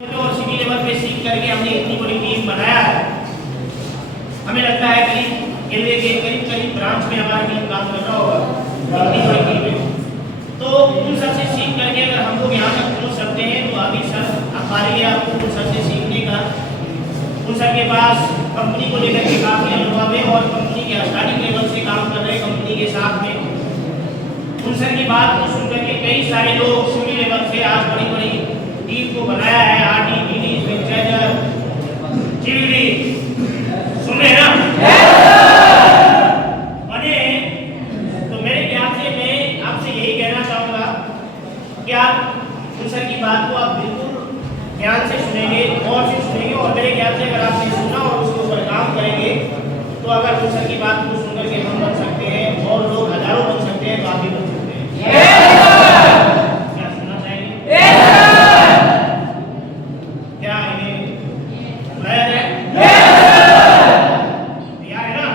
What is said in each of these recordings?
और city level पे सीख करके हमने इतनी बड़ी टीम बनाया है। हमें लगता है कि रेलवे के करीब ब्रांच में हमारा टीम काम कर रहा होगा इतनी बड़ी टीम में। तो उन सबसे सीख करके अगर हम लोग यहाँ तक पहुँच सकते हैं तो अभी सर हमारे आपको उन सबसे सीखने का, उन सब के पास कंपनी को लेकर के काफ़ी अनुभव है और कंपनी के स्टार्टिंग लेवल से काम कर रहे हैं कंपनी के साथ में। उन सर की बात को सुन करके कई सारे लोग सिटी लेवल से आज बड़ी बड़ी टीम को बनाया है। आरटी, डीडी, फ्रेंचाइजर, जीडी सुने ना बने। तो मेरे ख्याल से मैं आपसे यही कहना चाहूँगा कि आप उन सर की बात को आप बिल्कुल ध्यान से सुनेंगे, गौर से सुनेंगे और मेरे ख्याल से अगर आपने सुना और उसके ऊपर काम करेंगे तो अगर उन सर की बात को सुन करके हम बन सकते हैं और लोग हजारों बन सकते हैं तो आप भी बन सकते हैं। क्या सुनना चाहेंगे? क्या इन्हें बुलाया जाए? तैयार है ना?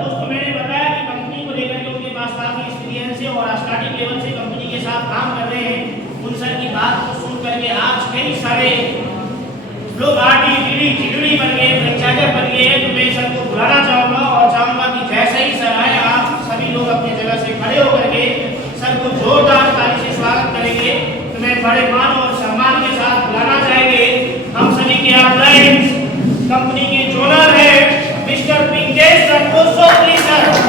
दोस्तों मैंने बताया कि कंपनी को लेकर के उनके पास काफी एक्सपीरियंस है और स्टार्टिंग लेवल से कंपनी के साथ काम कर रहे हैं। उन सर की बात को सुन करके आज कई सारे लोग आरटी, डीडी, जीडी बन गए, फ्रेंचाइजर बन गए। तो मैं सर को बुलाना चाहूंगा और चाहूंगा कि जैसे ही सर आए आप सभी लोग अपनी जगह से खड़े होकर के सर को जोरदार ताली से स्वागत करेंगे। तो मैं बड़े मान और सम्मान के साथ बुलाना चाहेंगे हम सभी के अप्लायंस कंपनी के जोनर है मिस्टर पिंकेश सर को। So please sir.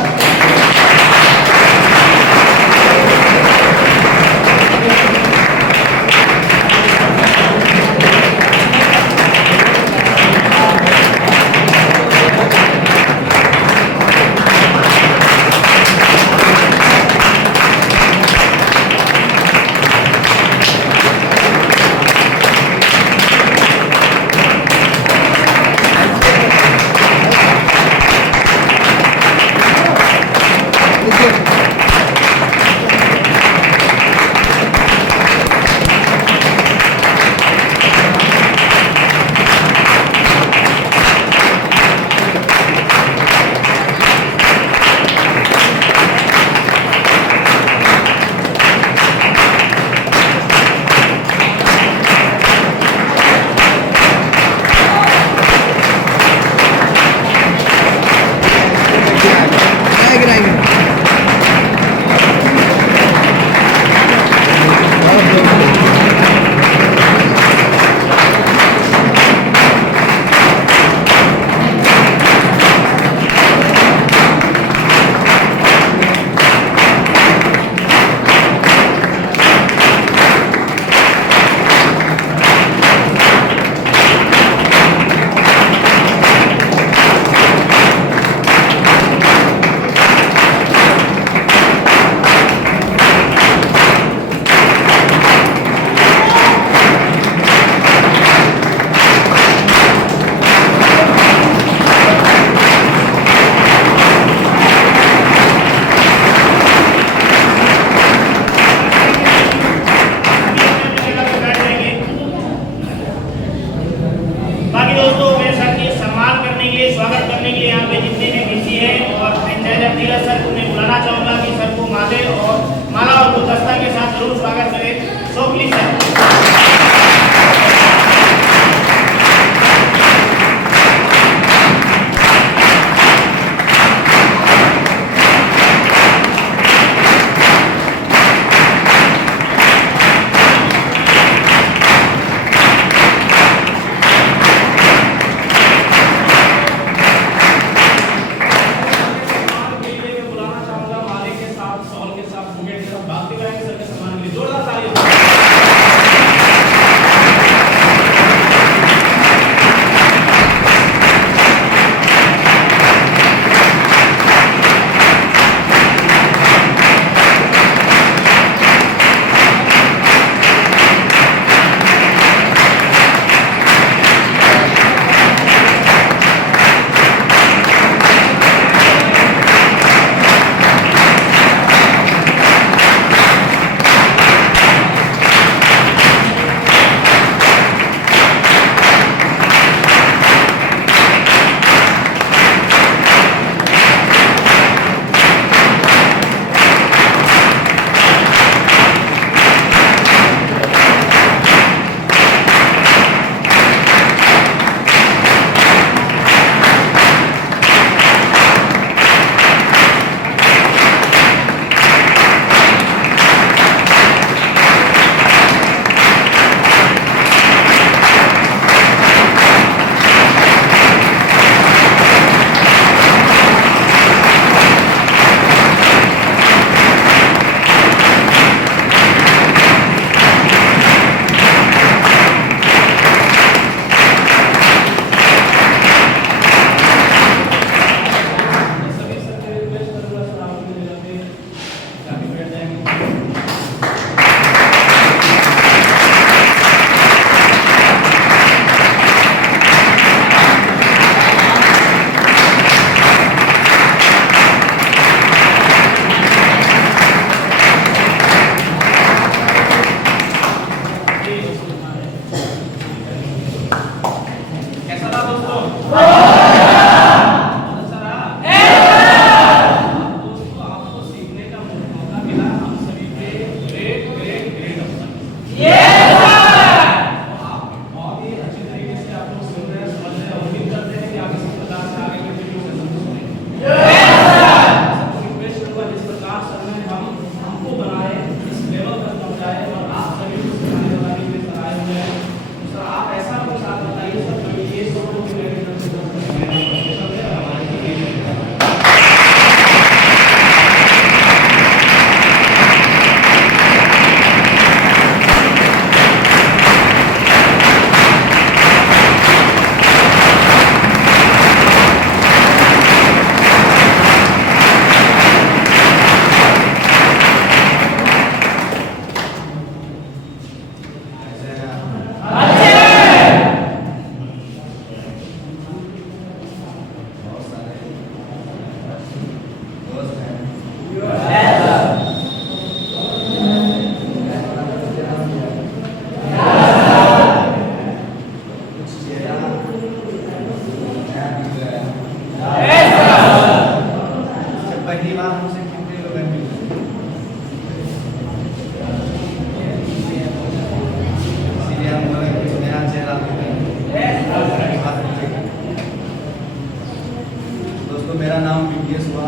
पीएस हुआ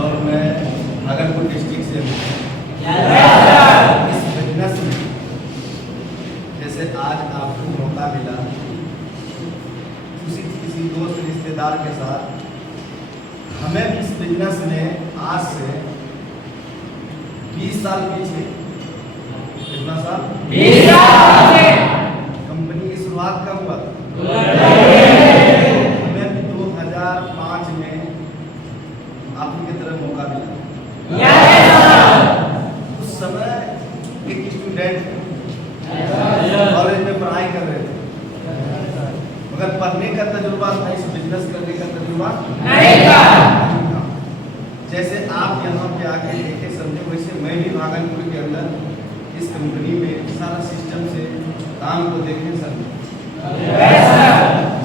और मैं भागलपुर डिस्ट्रिक्ट से हूँ। इस बिजनेस में जैसे आज आपको मौका मिला किसी दोस्त रिश्तेदार के साथ, हमें इस बिजनेस में आज से 20 साल पीछे, कितना साल? 20 साल। कंपनी की शुरुआत कब हुआ था? हमें भी 2005 में आपकी तरफ मौका मिला। उस समय एक स्टूडेंट कॉलेज में पढ़ाई कर रहे थे, मगर पढ़ने का तजुर्बा था, इस बिजनेस करने का तजुर्बा नहीं था। जैसे आप यहाँ पे आके देखे समझे, वैसे मैं भी भागलपुर के अंदर इस कंपनी में सारा सिस्टम से काम को देखे समझे।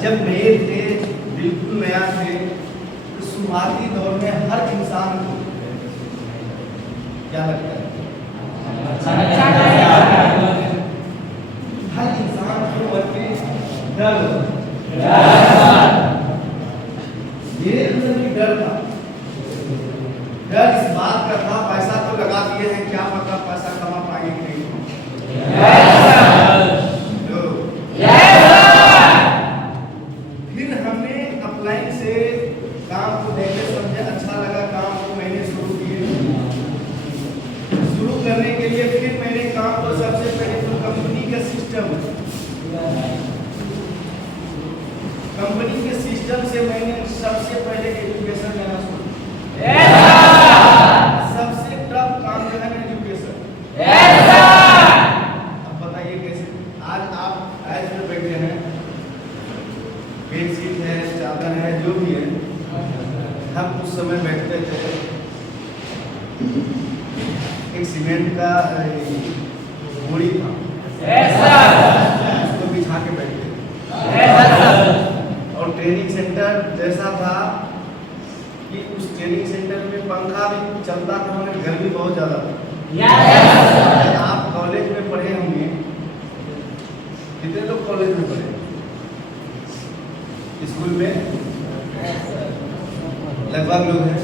जब नए थे, बिल्कुल नया थे, तो शुरुआती दौर में हर इंसान को क्या लगता है? हर इंसान के मन में डर, मेरे अंदर भी डर था। डर इस बात का था, पैसा तो लगा दिए हैं, क्या पता पैसा कमा पाएंगे कि नहीं। फिर हमने अपलाइन से काम को देखे समझे, अच्छा लगा, काम को मैंने शुरू किए। शुरू करने के लिए फिर मैंने काम को सबसे पहले तो कंपनी के सिस्टम से मैंने सबसे पहले एजुकेशन लेना शुरू किया। सबसे टफ काम जो है एजुकेशन। अब बताइए कैसे? आज आप ऐज में बैठे हैं, बेडशीट है, चादर है, जो भी है, हम उस समय बैठते थे, एक सीमेंट का बोरी था, उसको बिछा के बैठते थे। और ट्रेनिंग सेंटर जैसा था कि उस ट्रेनिंग सेंटर में पंखा भी चलता था, मगर गर्मी बहुत ज़्यादा था। आप कॉलेज में पढ़े होंगे, कितने लोग कॉलेज में पढ़े? स्कूल में लगभग लोग हैं।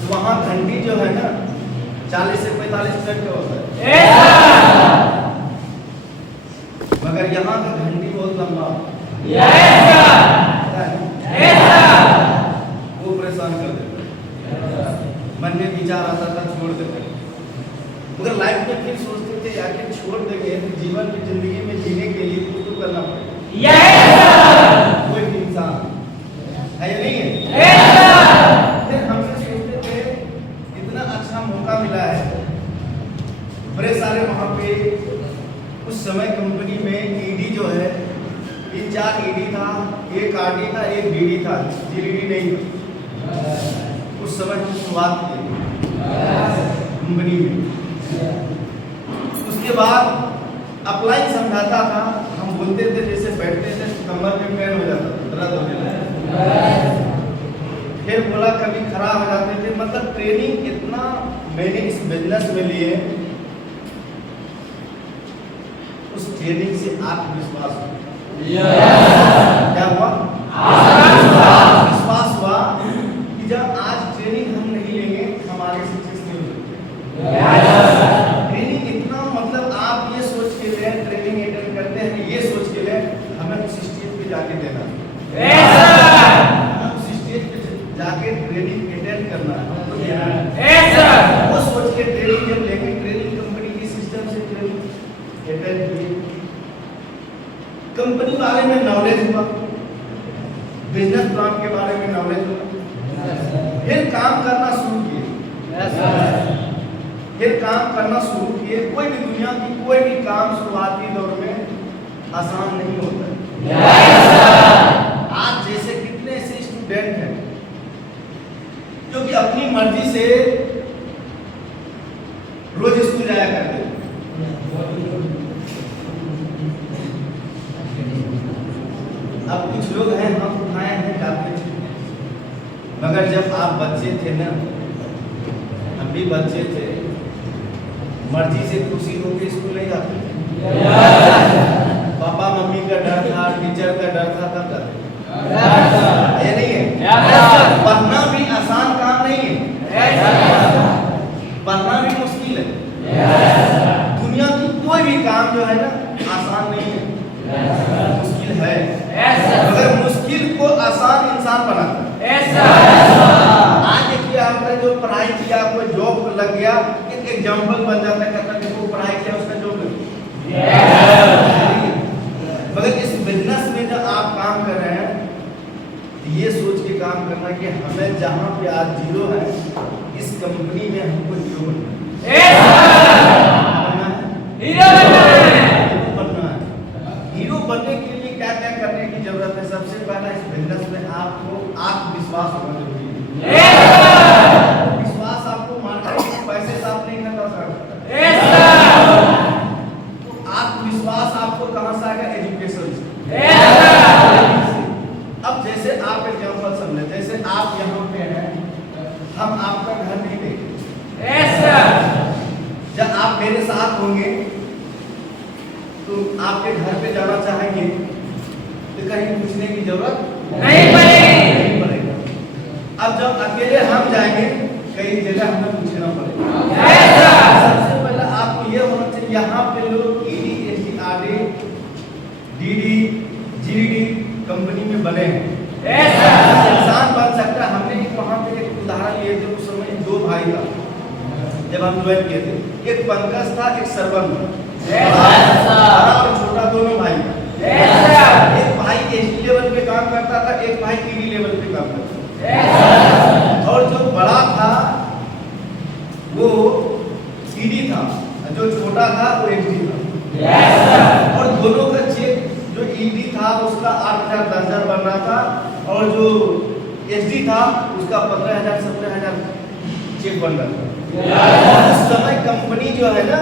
तो वहाँ घंटी जो है ना 40 से 45 मिनट का होता है, मगर यहाँ का घंटी बहुत लंबा, वो परेशान कर देता। मन में विचार आता था छोड़ देते, मगर लाइफ में फिर सोचते थे आखिर छोड़ देंगे तो जीवन की जिंदगी में जीने के लिए कुछ तो करना पड़ेगा। कोई भी इंसान है या नहीं है? फिर हमसे सोचते थे इतना अच्छा मौका मिला है, बड़े सारे वहाँ पे उस समय कंपनी में ईडी जो है 3-4 ईडी था, एक आरडी था, एक बीडी था, जीडी नहीं था। उस समय हम शुरुआत की कंपनी में। उसके बाद अप्लाई समझाता था, हम बोलते थे, जैसे बैठते थे कमर में पेन हो जाता था, दर्द होने लगता। फिर बोला कभी खराब हो जाते थे। मतलब ट्रेनिंग इतना मैंने इस बिजनेस में लिए, उस ट्रेनिंग से आत्मविश्वास हुआ। क्या हुआ? विश्वास हुआ कि जब आज ट्रेनिंग हम नहीं लेंगे हम आगे सक्सेस नहीं हो सकते। ट्रेनिंग इतना, मतलब आप ये सोच के लें, ट्रेनिंग अटेंड करते हैं ये सोच के लें हमें उस स्टेज पे जाके देना, उस स्टेज पे जाके ट्रेनिंग अटेंड करना, वो सोच के ट्रेनिंग जब लेंगे, ट्रेनिंग कंपनी की सिस्टम से ट्रेनिंग अटेंड की, कंपनी बारे में नॉलेज हुआ, बिजनेस प्लान के बारे में नॉलेज हुआ। फिर काम करना शुरू किए। कोई भी दुनिया की कोई भी काम शुरुआती दौर में आसान नहीं होता। आज जैसे कितने ऐसे स्टूडेंट हैं जो कि अपनी मर्जी से रोज स्कूल जाया करते हैं। अब कुछ लोग हैं हम उठाए हैं जाते थे, मगर जब आप बच्चे थे ना, हम भी बच्चे थे, मर्जी से खुशी होकर स्कूल नहीं जाते। पापा मम्मी का डर था, टीचर का डर था, तब जाते। ये नहीं है, इंसान बनाता है। ऐसा आज देखिए आपने जो पढ़ाई किया, कोई जॉब लग गया, एक एग्जाम्पल बन जाता है, कहता है वो पढ़ाई किया उसका जॉब लग गया। मगर इस बिजनेस में जब आप काम कर रहे हैं, ये सोच के काम करना कि हमें जहाँ पे आज जीरो है, इस कंपनी में हमको हीरो बनना है। हीरो बनना है। हीरो बनना है। हीरो बनने के लिए क्या क्या करने की जरूरत है? सबसे पहला, इस बिजनेस में आपको आत्मविश्वास होना जरूरी है। विश्वास आपको मार्केट में पैसे से आप नहीं खरीदा सकते। तो आत्मविश्वास आपको कहाँ से आएगा? एजुकेशन से। अब जैसे आप एग्जाम्पल समझे, जैसे आप यहाँ पे हैं, हम आपका घर नहीं देंगे। ऐसा जब आप मेरे साथ होंगे तो आपके घर पे जाना चाहेंगे तो कहीं पूछने की जरूरत नहीं पड़ेगा। अब जब अकेले हम जाएंगे, कई जगह हमें पूछना पड़ेगा। ऐसा सबसे पहले आपको ये होना चाहिए, यहाँ पे लोग ED, SD, RD, DD, GD company में बने हैं। ऐसा इंसान बन सकता है। हमने एक वहाँ पे एक उदाहरण लिए थे, उस समय 2 भाई था जब हम ज्वाइन किए थे। एक पंकज था, एक सरवन था। बड़ा और छोटा दोनों भाई। एक भाई एसडी लेवल पे काम करता था, एक भाई ईडी लेवल पे काम करता था। और जो बड़ा था वो ईडी था, जो छोटा था वो एसडी था। और दोनों का चेक, जो ईडी था उसका 8,000 10,000 बन रहा था, और जो एसडी था उसका 15,000 17,000 चेक बन रहा था। उस समय कंपनी जो है ना,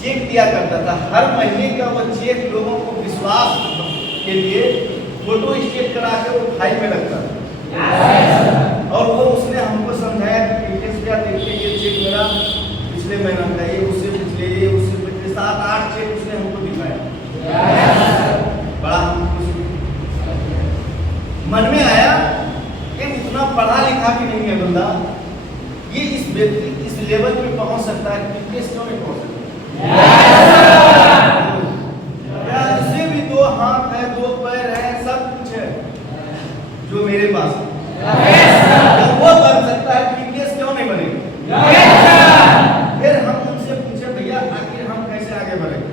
चेक दिया करता था हर महीने का। वो चेक लोगों को विश्वास के लिए फोटो स्टेट करा के वो फाइल में लगता था। और वो उसने हमको समझाया कि देखिए ये चेक मेरा पिछले महीना का, ये उससे पिछले, ये उससे पिछले 7-8 चेक उसने हमको दिखाया। बड़ा हमको मन में आया कि उतना पढ़ा लिखा भी नहीं है बंदा, ये इस व्यक्ति इस लेवल पे पहुंच सकता है, किस क्यों नहीं पहुंच सकता? इससे भी 2 हाथ है, 2 पैर है, सब कुछ है जो मेरे पास है। वो बन सकता है, टीपीएस क्यों नहीं बनेगा? फिर हम उनसे पूछे, भैया आखिर हम कैसे आगे बढ़ेंगे?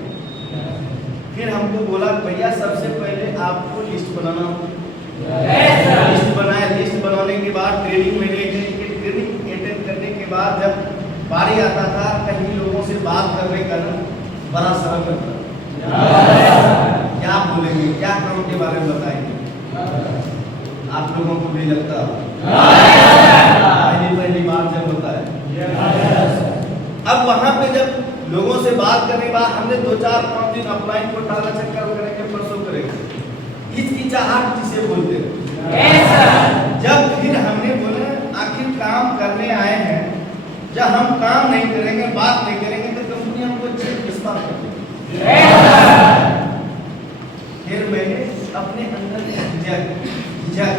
फिर हमको बोला, भैया सबसे पहले आपको लिस्ट बनाना होगा। लिस्ट बनाए, लिस्ट बनाने के बाद ट्रेनिंग में ले गए। ट्रेनिंग अटेंड करने के बाद जब बारी आता था, कहीं लोगों से बात करने का बड़ा सरल लगता। क्या बोलेंगे, क्या काम के बारे में बताएंगे? आप लोगों को भी लगता पहली बार जब होता है। अब वहां पे जब लोगों से बात करने के बाद हमने 2-4-5 दिन अपलाइन को टाला चक्कर करेंगे, परसों करेंगे, हिचकिचाहट जिसे बोलते हैं। जब फिर हमने बोला आखिर काम करने आए हैं, जब हम काम नहीं करेंगे, बात नहीं करेंगे, तो कंपनी हमको चेक किस बात करेगी? फिर मैंने अपने अंदर झिझक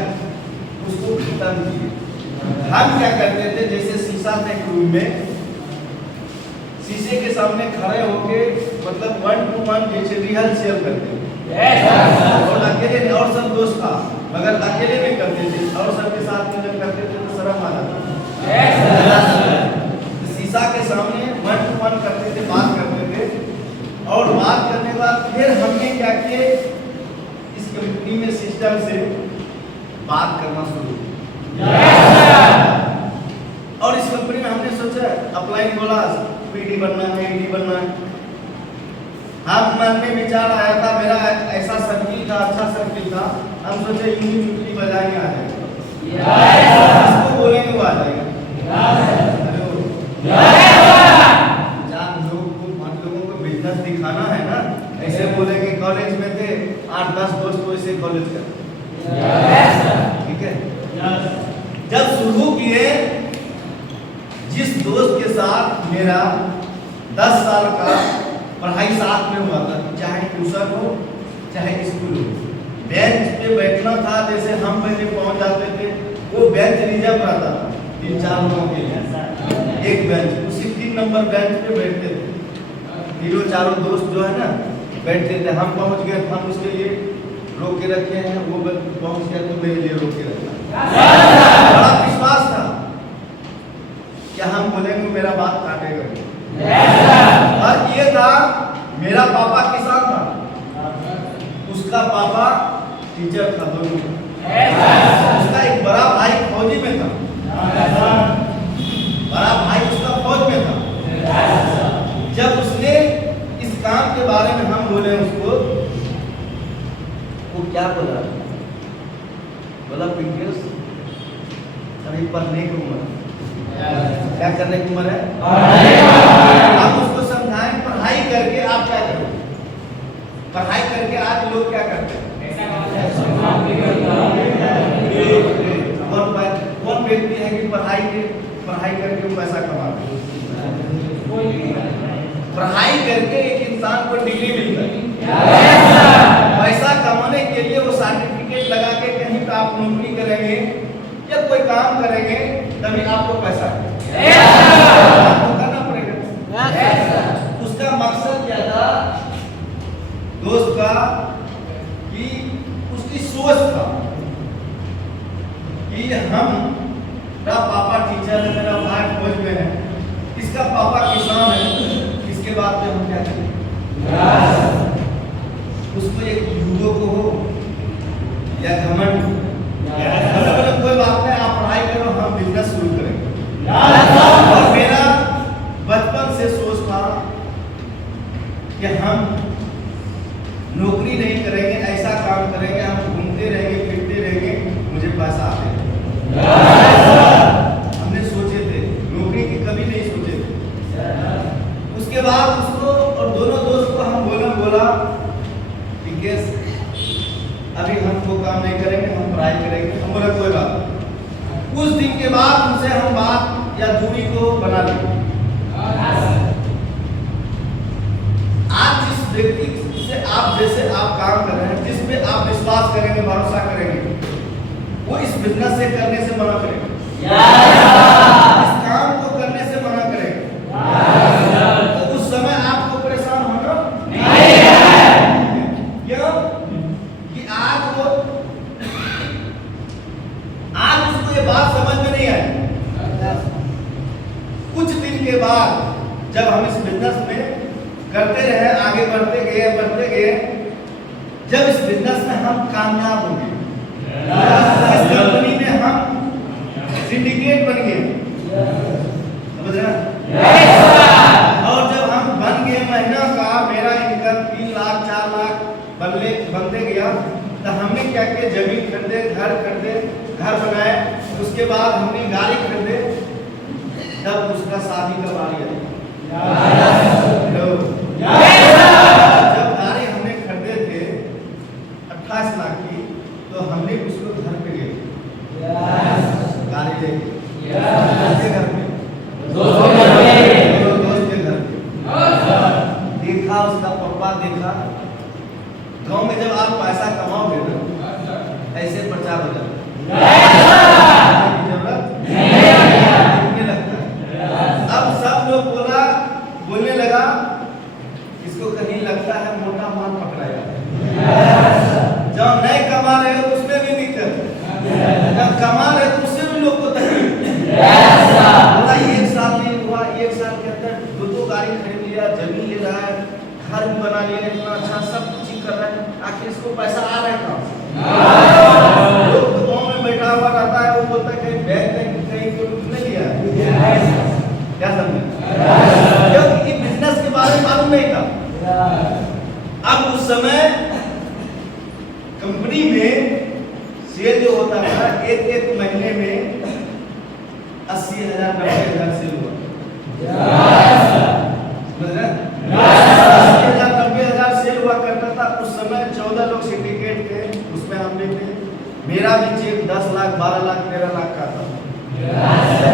उसको खत्म किया। हम क्या करते थे, जैसे शीशा था एक रूम में, शीशे के सामने खड़े होके मतलब 1 to 1 जैसे रिहर्सल करते थे। और अकेले और सब दोस्त था, मगर अकेले में करते थे, और सबके साथ में जब करते थे तो शर्म आ जाता। शीशा के सामने 1 to 1 करते थे, बात करते थे। और बात करने के बाद फिर हमने क्या किया, इस कंपनी में सिस्टम से बात करना शुरू किया। और इस कंपनी में हमने सोचा, अप्लाई बोला पीडी बनना है, ईडी बनना है। हम मन में विचार आया था, मेरा ऐसा सर्किल था, अच्छा सर्किल था, हम सोचे यूं चुटकी बजाएंगे आ जाएगा, इसको बोलेंगे वो आ जाएगा। लोगों को बिजनेस दिखाना है ना, ऐसे बोलेंगे कॉलेज में थे 8-10 दोस्त को ऐसे कॉलेज का, ठीक है। जब शुरू किए, जिस दोस्त के साथ मेरा 10 साल का पढ़ाई साथ में हुआ था, चाहे ट्यूशन हो चाहे स्कूल हो, बेंच पे बैठना था, जैसे हम पहले पहुंच जाते थे, वो बेंच रिजर्व रहता था 3-4 लोगों के लिए, एक बेंच, उसी 3 नंबर बेंच पे बैठते थे। तीनों चारों दोस्त जो है ना बैठते थे। हम पहुंच गए, हम उसके लिए रोक के रखे हैं, वो पहुंच गया तो मेरे लिए रोक के रखा। बड़ा विश्वास था कि हम बोलेंगे मेरा बात काटेगा। और ये था, मेरा पापा किसान था, उसका पापा टीचर था, दोनों। उसका एक बड़ा भाई फौजी में था, बड़ा भाई उसका फौज में था। जब उसने इस काम के बारे में हम बोले उसको, वो क्या बोला? बोला पिंकेश, अभी पढ़ने की उम्र है। क्या करने की उम्र है? हम उसको समझाएं, पढ़ाई करके आप क्या करोगे? पढ़ाई करके आज लोग क्या करते हैं? कौन व्यक्ति है कि पढ़ाई करके वो पैसा कमाते हैं? पढ़ाई करके एक इंसान को डिग्री मिलता है। पैसा कमाने के लिए वो सर्टिफिकेट लगा के कहीं पे आप नौकरी करेंगे या कोई काम करेंगे, तभी आपको पैसा आपको करना पड़ेगा। उसका मकसद क्या था दोस्त का, कि उसकी सोच था कि मेरा पापा टीचर है, मेरा भाई फौज में है, इसका पापा किसान है, इसके बाद में हम क्या करें? उसको एक यूगो को हो या घमंड, कोई बात नहीं, आप पढ़ाई करो, हम बिजनेस शुरू करेंगे। और मेरा बचपन से सोच था कि हम नौकरी नहीं करेंगे, ऐसा काम करेंगे, हम घूमते रहेंगे, फिरते रहेंगे, मुझे पैसा आएगा। हमने सोचे थे, नौकरी की कभी नहीं सोचे थे। उसके बाद उसको और दोनों दोस्त को हम बोला अभी हम वो काम नहीं करेंगे, हम पढ़ाई करेंगे। हम बोला कोई बात। कुछ दिन के बाद उनसे हम बात या दूरी को बना ली। आज जिस व्यक्ति से आप जैसे आप काम कर रहे हैं, जिस पे आप विश्वास करेंगे, भरोसा करेंगे, वो इस बिजनेस से करने से मना करेगा, इस काम को करने से मना करेगा। तो उस समय आपको परेशान होना नहीं है। क्यों? कि आज उसको ये बात समझ में नहीं आई। कुछ दिन के बाद जब हम इस बिजनेस में करते रहे, आगे बढ़ते गए, जब इस बिजनेस में हम कामयाब हो गए, इस कंपनी में हम सिंडिकेट बन गए, समझ रहे हैं? और जब हम बन गए, महीना का मेरा इनकम 3 लाख 4 लाख बनते गया, तो हमने क्या किया? जमीन खरीदे, घर बनाए, उसके बाद हमने गाड़ी खरीदे। तब उसका शादी का बारी आई। जब गाड़ी हमने खरीदे थे 28 लाख की, तो हमने उसको घर पे गए, गाड़ी लेके घर पे, दोस्त के घर पे देखा, उसका पापा देखा। गांव में जब आप पैसा कमाओगे ना, ऐसे प्रचार हो जाता है, जरूरत नहीं लगता है। अब सब लोग बोलने लगा, इसको कहीं लगता है मोटा माल पकड़ाएगा। जब नहीं कमा रहे हो उसमें भी दिक्कत, जब कमा रहे तो उससे भी लोग को तकलीफ। बोला 1 साल नहीं हुआ, 1 साल के अंदर 2 गाड़ी खरीद लिया, जमीन ले रहा है, घर भी बना लिया, इतना अच्छा सब कुछ ही कर रहा है। आखिर इसको पैसा आ रहा है कहाँ? लोग तो गाँव में बैठा हुआ रहता है, वो बोलता है कहीं बैंक कहीं को नहीं लिया, क्या समझे? क्योंकि बिजनेस के बारे में मालूम नहीं था। अब उस समय कंपनी में सेल जो होता था, एक महीने में 80,000 90,000 सेल हुआ। 90,000 सेल हुआ करता था। उस समय 14 लोग सिंडिकेट थे, उसमें हमने थे। मेरा भी चेक 10 लाख 12 लाख 13 लाख का था।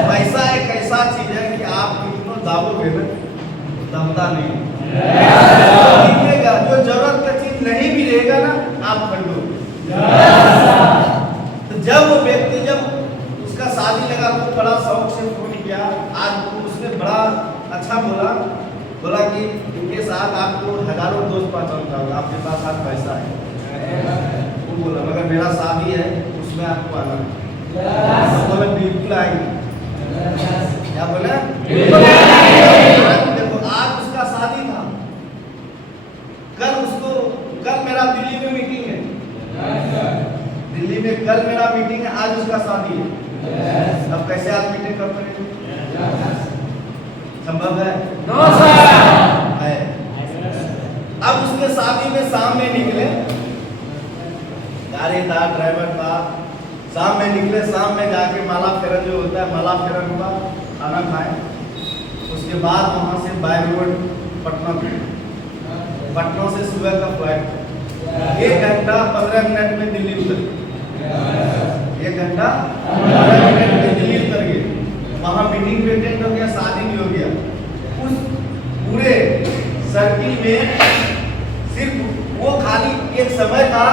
पैसा एक ऐसा चीज है कि आप कितना दावोगे ना, दमता नहीं दिखेगा। जो जरूरत का चीज नहीं भी रहेगा ना, आप खरीदोगे। तो जब वो व्यक्ति, जब उसका शादी लगा तो बड़ा शौक से फोन किया। आज उसने बड़ा अच्छा बोला कि इनके साथ आपको हजारों दोस्त पहचानता हूँ, आपके पास आज पैसा है। बोला मगर मेरा शादी है उसमें आपको आना है। तो बोला बिल्कुल आएंगे। क्या बोला? देखो आज उसका शादी था, कल मेरा दिल्ली में मीटिंग है, दिल्ली में कल मेरा मीटिंग है, आज उसका शादी है। अब कैसे आप मीटिंग कर पाएंगे? संभव है? No sir. है। अब उसके शादी में शाम में निकले, गाड़ी था, ड्राइवर था, शाम में निकले, शाम में जाके माला फेरन जो होता है माला फेरन हुआ, खाना खाए, उसके बाद वहाँ से बाय रोड पटना गए। पटना से सुबह का फ्लाइट, 1 घंटा 15 मिनट में दिल्ली उतर गए। 1 घंटा 15 मिनट में दिल्ली उतर गए। वहाँ मीटिंग भी अटेंड हो गया, शादी भी हो गया। उस पूरे सर्किल में सिर्फ वो खाली एक समय था,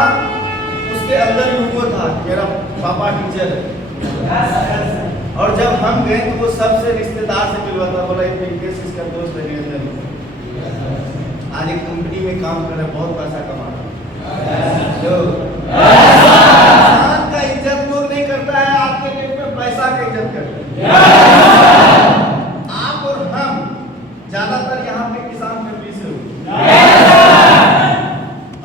उसके अंदर वो था मेरा पापा टीचर है। और जब हम गए तो वो सबसे रिश्तेदार से मिलवा था, बोला इसका दोस्त है, आज एक कंपनी में काम कर रहा है, बहुत पैसा कमा रहा है। जो इंसान का इज्जत लोग नहीं करता है, आपके लिए में पैसा का इज्जत करता है। आप और हम ज्यादातर यहाँ पे किसान फैमिली से हो,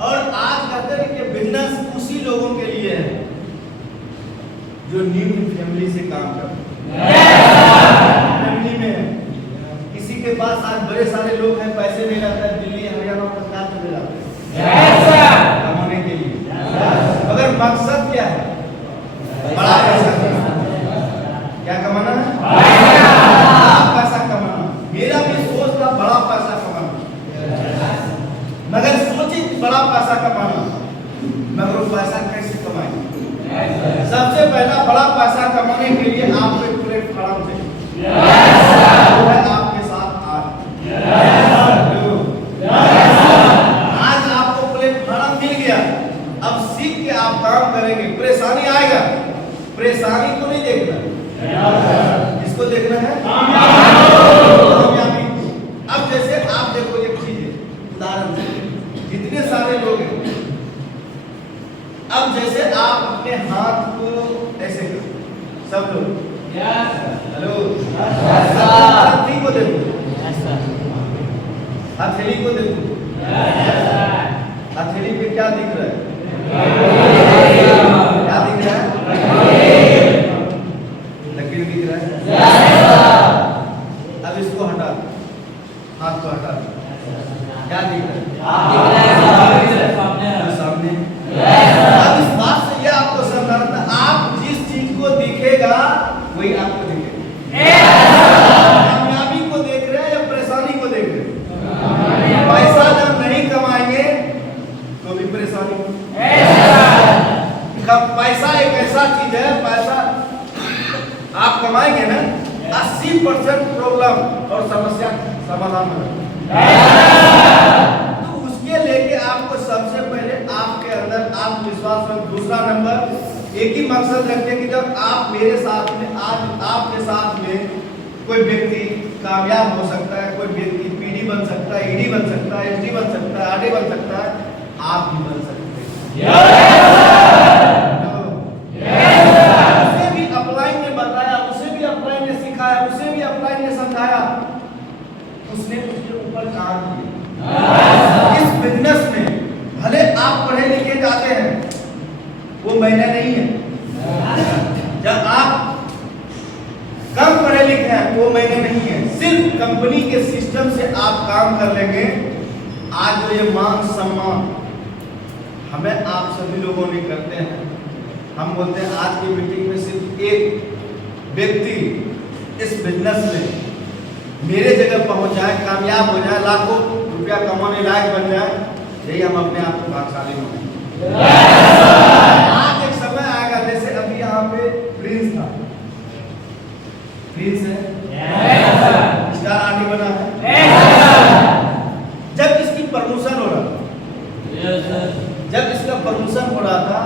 और आज कहते हैं कि बिजनेस उसी लोगों के लिए है जो निम्न फैमिली से काम करते हैं। फैमिली में किसी के पास आज बड़े सारे लोग हैं, पैसे नहीं रहता है, दिल्ली हरियाणा पंजाब चले जाते हैं कमाने के लिए, मगर मकसद क्या है? बड़ा पैसा कमाना। क्या कमाना है? बड़ा पैसा कमाना। मेरा भी सोच था बड़ा पैसा कमाना, मगर सोची बड़ा पैसा कमाना, मगर वो पैसा कैसे कमाएंगे? सबसे पहला बड़ा पैसा कमाने के लिए आपको एक प्लेटफॉर्म चाहिए, वो है आपके साथ आज आपको प्लेटफॉर्म मिल गया। अब सीख के आप काम करेंगे। परेशानी आएगा, परेशानी को नहीं देखना, इसको देखना है कामयाबी। अब जैसे आप देखो एक चीज है, उदाहरण से जितने सारे लोग हैं, अब जैसे आप अपने हाथ को ऐसे करो, सब लोग हेलो, हथेली को देखो, हथेली को देखो, हथेली पे क्या दिख रहा है? क्या दिख रहा है? लकीर दिख रहा है। अब इसको हटा दो, हाथ को हटा दो, क्या दिख रहा है? सामने। अब इस बात से ये आपको समझाना, आप जिस चीज को दिखेगा वही आपको दिखेगा। कामयाबी को देख रहे हैं या परेशानी को देख रहे हैं? पैसा जब नहीं कमाएंगे तो भी परेशानी। पैसा एक ऐसा चीज है, पैसा आप कमाएंगे ना, 80% प्रॉब्लम और समस्या समाधान में। तो उसके लेके आपको सबसे पहले आपके अंदर आत्मविश्वास में, दूसरा नंबर एक ही मकसद रखते कि जब आप मेरे साथ में, आज आपके साथ में कोई व्यक्ति कामयाब हो सकता है, कोई व्यक्ति पीडी बन सकता है, ईडी बन सकता है, एसडी बन सकता है, आरडी बन सकता है, आप भी बन सकते हैं। उसे भी अपलाइन ने बताया, उसे भी अपलाइन ने सिखाया, उसे भी अपलाइन ने समझाया, उसने उसके ऊपर काम किया। इस बिजनेस में भले आप पढ़े लिखे जाते हैं, वो महीना नहीं है। जब आप कम पढ़े लिखे हैं वो महीने नहीं है, सिर्फ कंपनी के सिस्टम से आप काम कर लेंगे। आज जो ये मान सम्मान हमें आप सभी लोगों ने करते हैं, हम बोलते हैं आज की मीटिंग में सिर्फ एक व्यक्ति इस बिजनेस में मेरे जगह पहुंच जाए, कामयाब हो जाए, लाखों रुपया कमाने लायक बन जाए, यही हम अपने आप को भाग्यशाली मानेंगे। आज एक समय आएगा, जैसे अभी यहाँ पे प्रिंस था, प्रिंस है, स्टार आर्मी बना है। जब इसकी प्रमोशन हो रहा था, जब इसका प्रमोशन हो रहा था,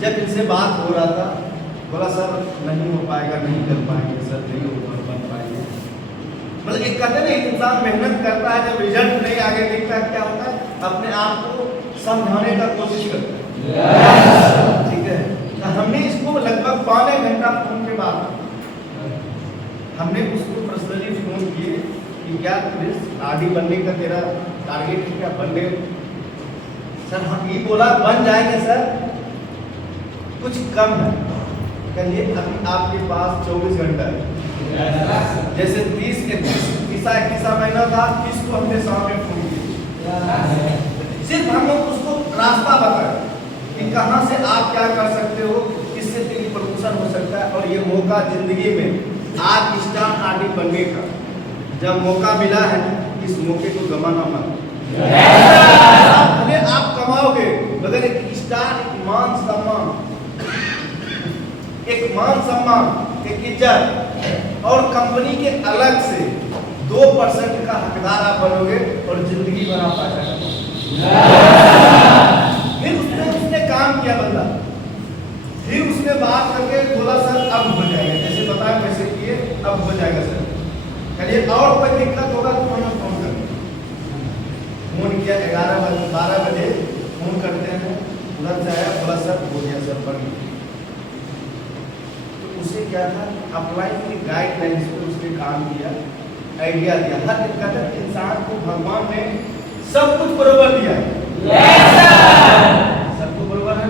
जब इनसे बात हो रहा था, बोला सर नहीं हो पाएगा, नहीं कर पाएंगे सर, नहीं हो बन पाएंगे। मतलब एक कहते ना, इंसान मेहनत करता है, जब रिजल्ट नहीं आगे दिखता है, क्या होता है, अपने आप को समझाने का कोशिश करता है। ठीक है। तो हमने इसको लगभग पौने घंटा फोन के बाद हमने उसको पर्सनली फोन किए कि क्या आरडी बनने का तेरा टारगेट है क्या, बनने? सर हम ये बोला बन जाएंगे सर, कुछ कम है। कहिए अभी आपके पास 24 घंटा है। जैसे 30 महीना था, 30 को हमने सामने फोन किया, सिर्फ हम लोग उसको रास्ता बताए कि कहाँ से आप क्या कर सकते हो, किससे तेरी प्रमोशन हो सकता है। और ये मौका जिंदगी में आज स्टार आरडी बनने का जब मौका मिला है, इस मौके को गंवाना मत। भले आप कमाओगे मगर एक स्टार, एक मान सम्मान, एक इज्जत और कंपनी के अलग से 2% का हकदार आप बनोगे और जिंदगी बना पाएगा। फिर उसने काम किया बंदा, फिर उसने बात करके बोला सर अब हो जाएगा, जैसे बताया वैसे किए, अब हो जाएगा सर। चलिए और कोई दिक्कत होगा तो हमें फोन कर। फोन किया 12 बजे फोन करते हैं, उधर से आया, बोला सर हो गया सर, बन गया। तो उसे क्या था, अप्लाई की गाइडलाइंस पे उसने काम किया, आइडिया दिया। हर एक इंसान को भगवान ने सब कुछ बरोबर दिया है। सबको बरोबर है,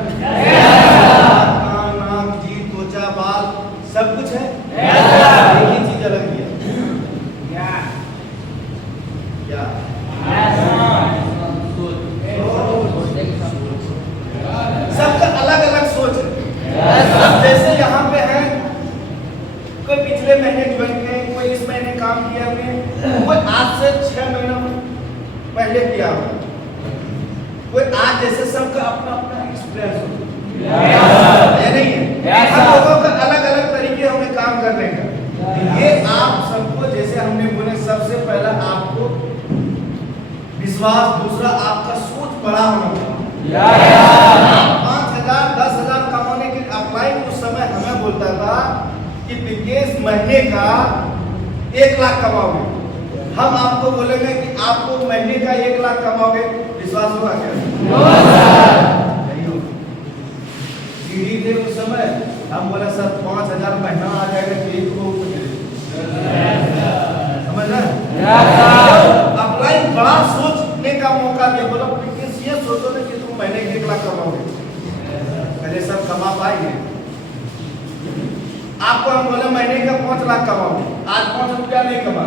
कान, नाक, जीभ, त्वचा, बाल सब कुछ है, एक ही चीज अलग दिया क्या? सबका अलग अलग सोच है। जैसे यहाँ पे है, कोई पिछले महीने ज्वाइन किए, कोई इस महीने काम किया हुए, कोई आज से 6 महीना पहले किया हुआ, कोई आज, जैसे सबका अपना अपना एक्सपीरियंस है, नहीं है? हम लोगों का अलग अलग तरीके हमें काम करने का। ये आप सबको, जैसे हमने बोले, सबसे पहला आपको विश्वास, दूसरा आपका सोच बड़ा होना चाहिए। 5,000 10,000 कमाने के अप्लाई उस समय हमें बोलता था कि विकेश महीने का 1 लाख कमाओगे। हम आपको बोलेंगे कि आपको महीने का 1 लाख कमाओगे, विश्वास होगा क्या? नहीं होगा। सीढ़ी थे उस समय, हम बोले सर 5,000 महीना आ जाएगा, एक को समझ रहे? अप्लाई बड़ा सोचने का मौका दिया, बोला विकेश ये सोचो ना कि तुम महीने के 1 लाख कमाओगे, पहले सब कमा पाएंगे। आपको हम बोले महीने का 5 लाख कमाओगे, आज 5 रुपया नहीं कमा,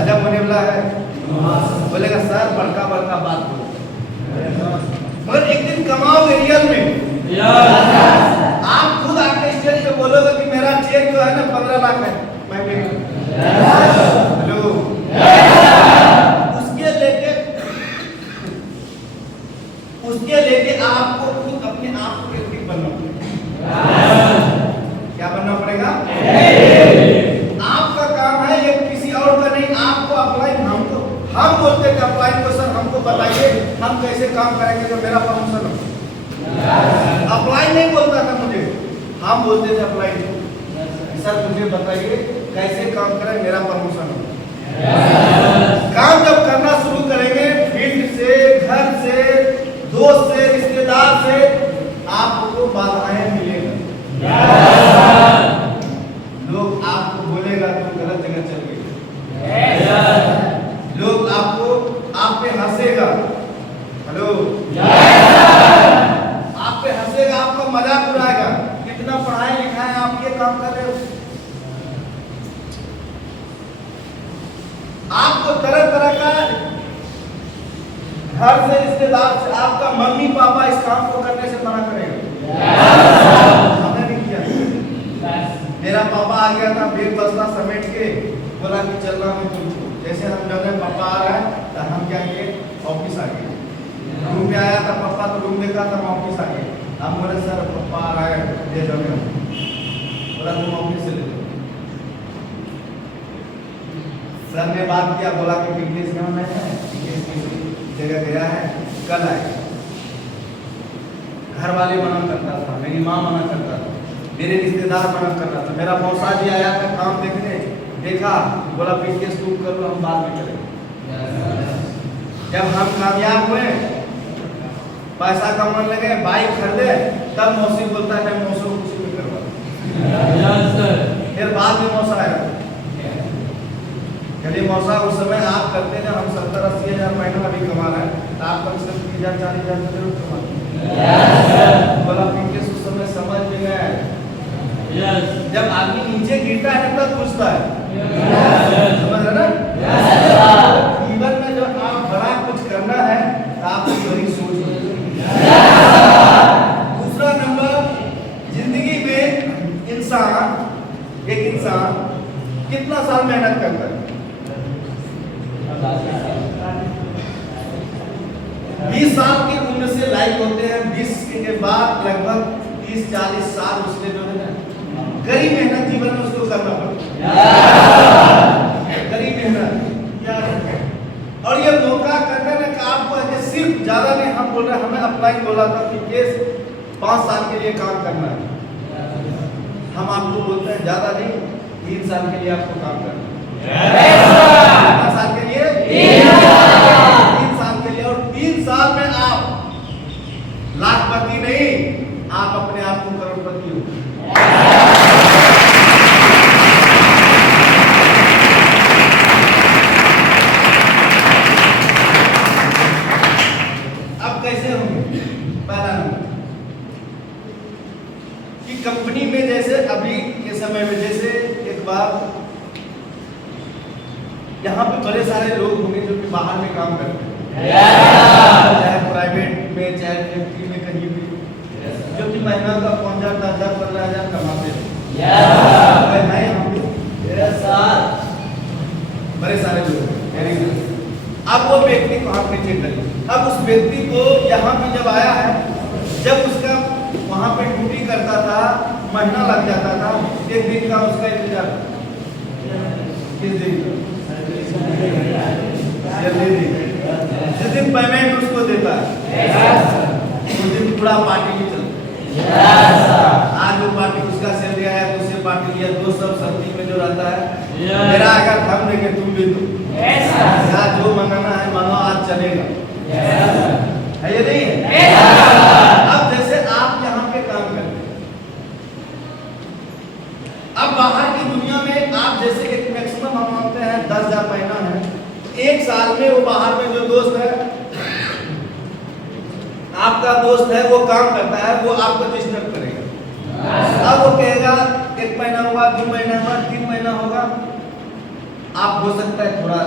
अजब होने वाला है। बोलेगा सर बड़का बड़का बात बोलो, मगर एक दिन कमाओगे रियल में। आप खुद आके स्टेज पे बोलोगे कि मेरा चेक जो है ना 15 लाख है महीने का। हेलो, उसके लेके आपको खुद अपने आप को एक्टिव बनना पड़ेगा। क्या बनना पड़ेगा? आपका काम है ये, किसी और का नहीं। आपको अप्लाई, हम बोलते थे अप्लाई को सर हमको बताइए हम कैसे काम करेंगे जो मेरा प्रमोशन हो। अप्लाई नहीं बोलता था मुझे, हम बोलते थे अप्लाई सर मुझे बताइए कैसे काम करें मेरा प्रमोशन हो। काम जब करना शुरू करेंगे, फील्ड से, घर से, दोस्त से, रिश्तेदार से, आपको बाधाएं मिलेगा। लोग आपको बोलेगा तुम गलत जगह चल गए, लोग आपको आप पे हंसेगा। हेलो, आप पे हंसेगा, आपका मजाक उड़ाएगा, कितना पढ़ाई लिखा है आप ये काम कर रहे हो। आपको तरह तरह का घर से, रिश्तेदार से, आपका मम्मी पापा इस काम को करने से मना करेगा। हमने नहीं किया। मेरा पापा आ गया था बेग बस्ता समेट के, बोला कि चलना है तुमको। जैसे हम जाने पापा आ रहा है तो हम क्या किए, ऑफिस आ गए। रूम पे आया था पापा तो रूम देखा था, हम ऑफिस आ गए। हम बोले सर पापा आ रहा है ले जाओ, बोला तुम ऑफिस से ले लो। सर ने बात किया, बोला कि विकेश कहाँ है, विकेश किसी जगह गया है, कल आएगा। घर वाले मना करता था, मेरी माँ मना करता था, मेरे रिश्तेदार मना कर रहा था, मेरा मौसा जी आया था काम देखने, देखा, बोला विकेश तुम करो हम बाद में करेंगे। जब हम कामयाब हुए पैसा कमाने लगे, बाइक खरीदे, तब मौसी बोलता है मैं मौसों को कुछ नहीं करवा। Yes sir. फिर बाद में मौसा आया, चलिए मौसा उस समय आप करते हैं, हम 70-80 हज़ार महीना अभी कमा रहे हैं, तो आप कम से कम 30,000-40,000 जरूर कमा। बोला फिर उस समय समझ में गया, जब आदमी नीचे गिरता है तब पूछता है, समझ रहे ना? जीवन में जब आप बड़ा कुछ करना है तो आपको बड़ी सोच होनी चाहिए। दूसरा नंबर, जिंदगी में इंसान, एक इंसान कितना साल मेहनत करता है? 20 साल की उम्र से लाइक होते हैं, 20 के बाद लगभग 30-40 साल उसने जो है ना कड़ी मेहनत जीवन में उसको करना पड़ता है, कड़ी मेहनत। और ये मौका करने में आपको है सिर्फ ज्यादा नहीं, हम बोल रहे हैं, हमें अपना ही बोला था कि केस 5 साल के लिए काम करना है, हम आपको बोलते हैं ज्यादा नहीं, 3 साल के लिए आपको काम करना है। 3 साल के लिए, 3 साल के लिए, और 3 साल में आप लाखपति नहीं, आप अपने आप को करोड़पति हो। अब कैसे होंगे? पहला नंबर कि कंपनी में जैसे अभी के समय में, जैसे एक बार यहाँ पे बड़े सारे लोग होंगे जो कि बाहर में काम करते हैं, चाहे प्राइवेट में, चाहे फैक्ट्री में, कहीं भी, जो कि महीना का 5,000, 10,000, 15,000 कमाते हैं। बड़े सारे लोग। अब वो व्यक्ति को हाथ नीचे करिए, अब उस व्यक्ति को यहाँ पे जब आया है, जब उसका वहाँ पे ड्यूटी करता था, महीना लग जाता था, 1 दिन का उसका इंतजार, किस दिन का? जिस दिन पेमेंट उसको देता है उस दिन पूरा पार्टी नहीं चलता। आज वो पार्टी उसका सैलरी आया, दूसरे पार्टी लिया, दोस्त सब संगति में जो रहता है, मेरा अगर हम देंगे तुम भी दो, जो मनाना है मानो, आज चलेगा, है ये नहीं है? अब जैसे आप यहाँ पे काम करते हैं, अब बाहर की दुनिया में आप जैसे एक मैक्सिमम हम मानते हैं 10,000 महीना है, 1 साल में वो बाहर में जो दोस्त है, आपका दोस्त है, वो काम करता है, वो आपको डिस्टर्ब करेगा। अब वो कहेगा 1 महीना हुआ, 2 महीना हुआ, 3 महीना होगा, आप हो सकता है थोड़ा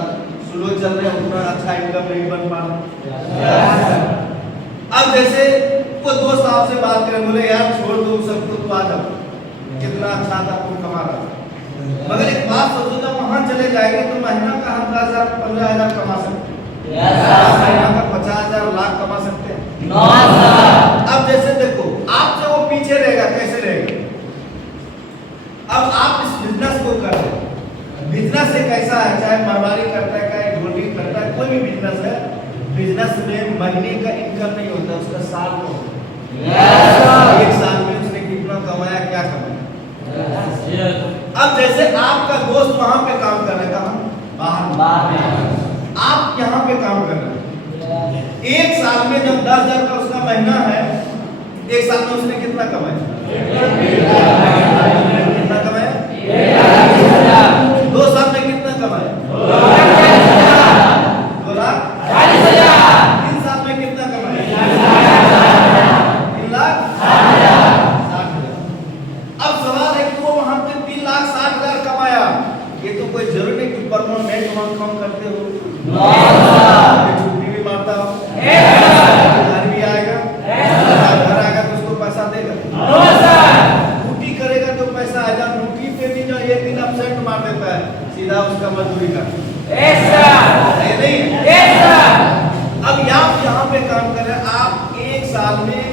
स्लो चल रहे, उतना अच्छा इनकम नहीं बन पा रहा। अब जैसे वो दोस्त आपसे बात करे, बोले यार छोड़ दो सबको, तो आ जाओ, कितना अच्छा था तुम कमा रहा था, मगर एक बात सोचो, जब वहां चले जाएंगे तो महीना का हम 10,000, 15,000 कमा सकते हैं, महीना का 50,000, लाख कमा सकते हैं। अब जैसे देखो, आपसे वो पीछे रहेगा, कैसे रहेगा? अब आप इस बिजनेस को कर रहे हैं, बिजनेस एक ऐसा है, चाहे मारवाड़ी करता है, चाहे ढोलकी करता है, कोई भी बिजनेस है, बिजनेस में महीने का इनकम नहीं होता, उसका साल का होता है। 1 साल में उसने कितना कमाया, क्या कमाया। अब जैसे आपका दोस्त वहां पे काम कर रहा है, बाहर, आप यहाँ पे काम कर रहे हैं, 1 साल में जब 10,000 का उसका महीना है, 1 साल में उसने कितना कमाया? कितना कमाया? 2 साल में कितना कमाया? 2 लाख 3 साल में कितना कमाया? 3 लाख 60,000। अब सवाल है कि वो वहां पे 3,60,000 कमाया, ये तो कोई जरूरी नहीं कि परमानेंट वहां काम करते हो, छुट्टी भी मारता हो, घर भी आएगा, घर आएगा तो उसको पैसा देगा, ड्यूटी करेगा तो पैसा आएगा, ड्यूटी पे भी जो 1 दिन अपसेंट मार देता है, सीधा उसका मजदूरी का नहीं है। अब आप यहाँ पे काम कर रहे हैं, आप 1 साल में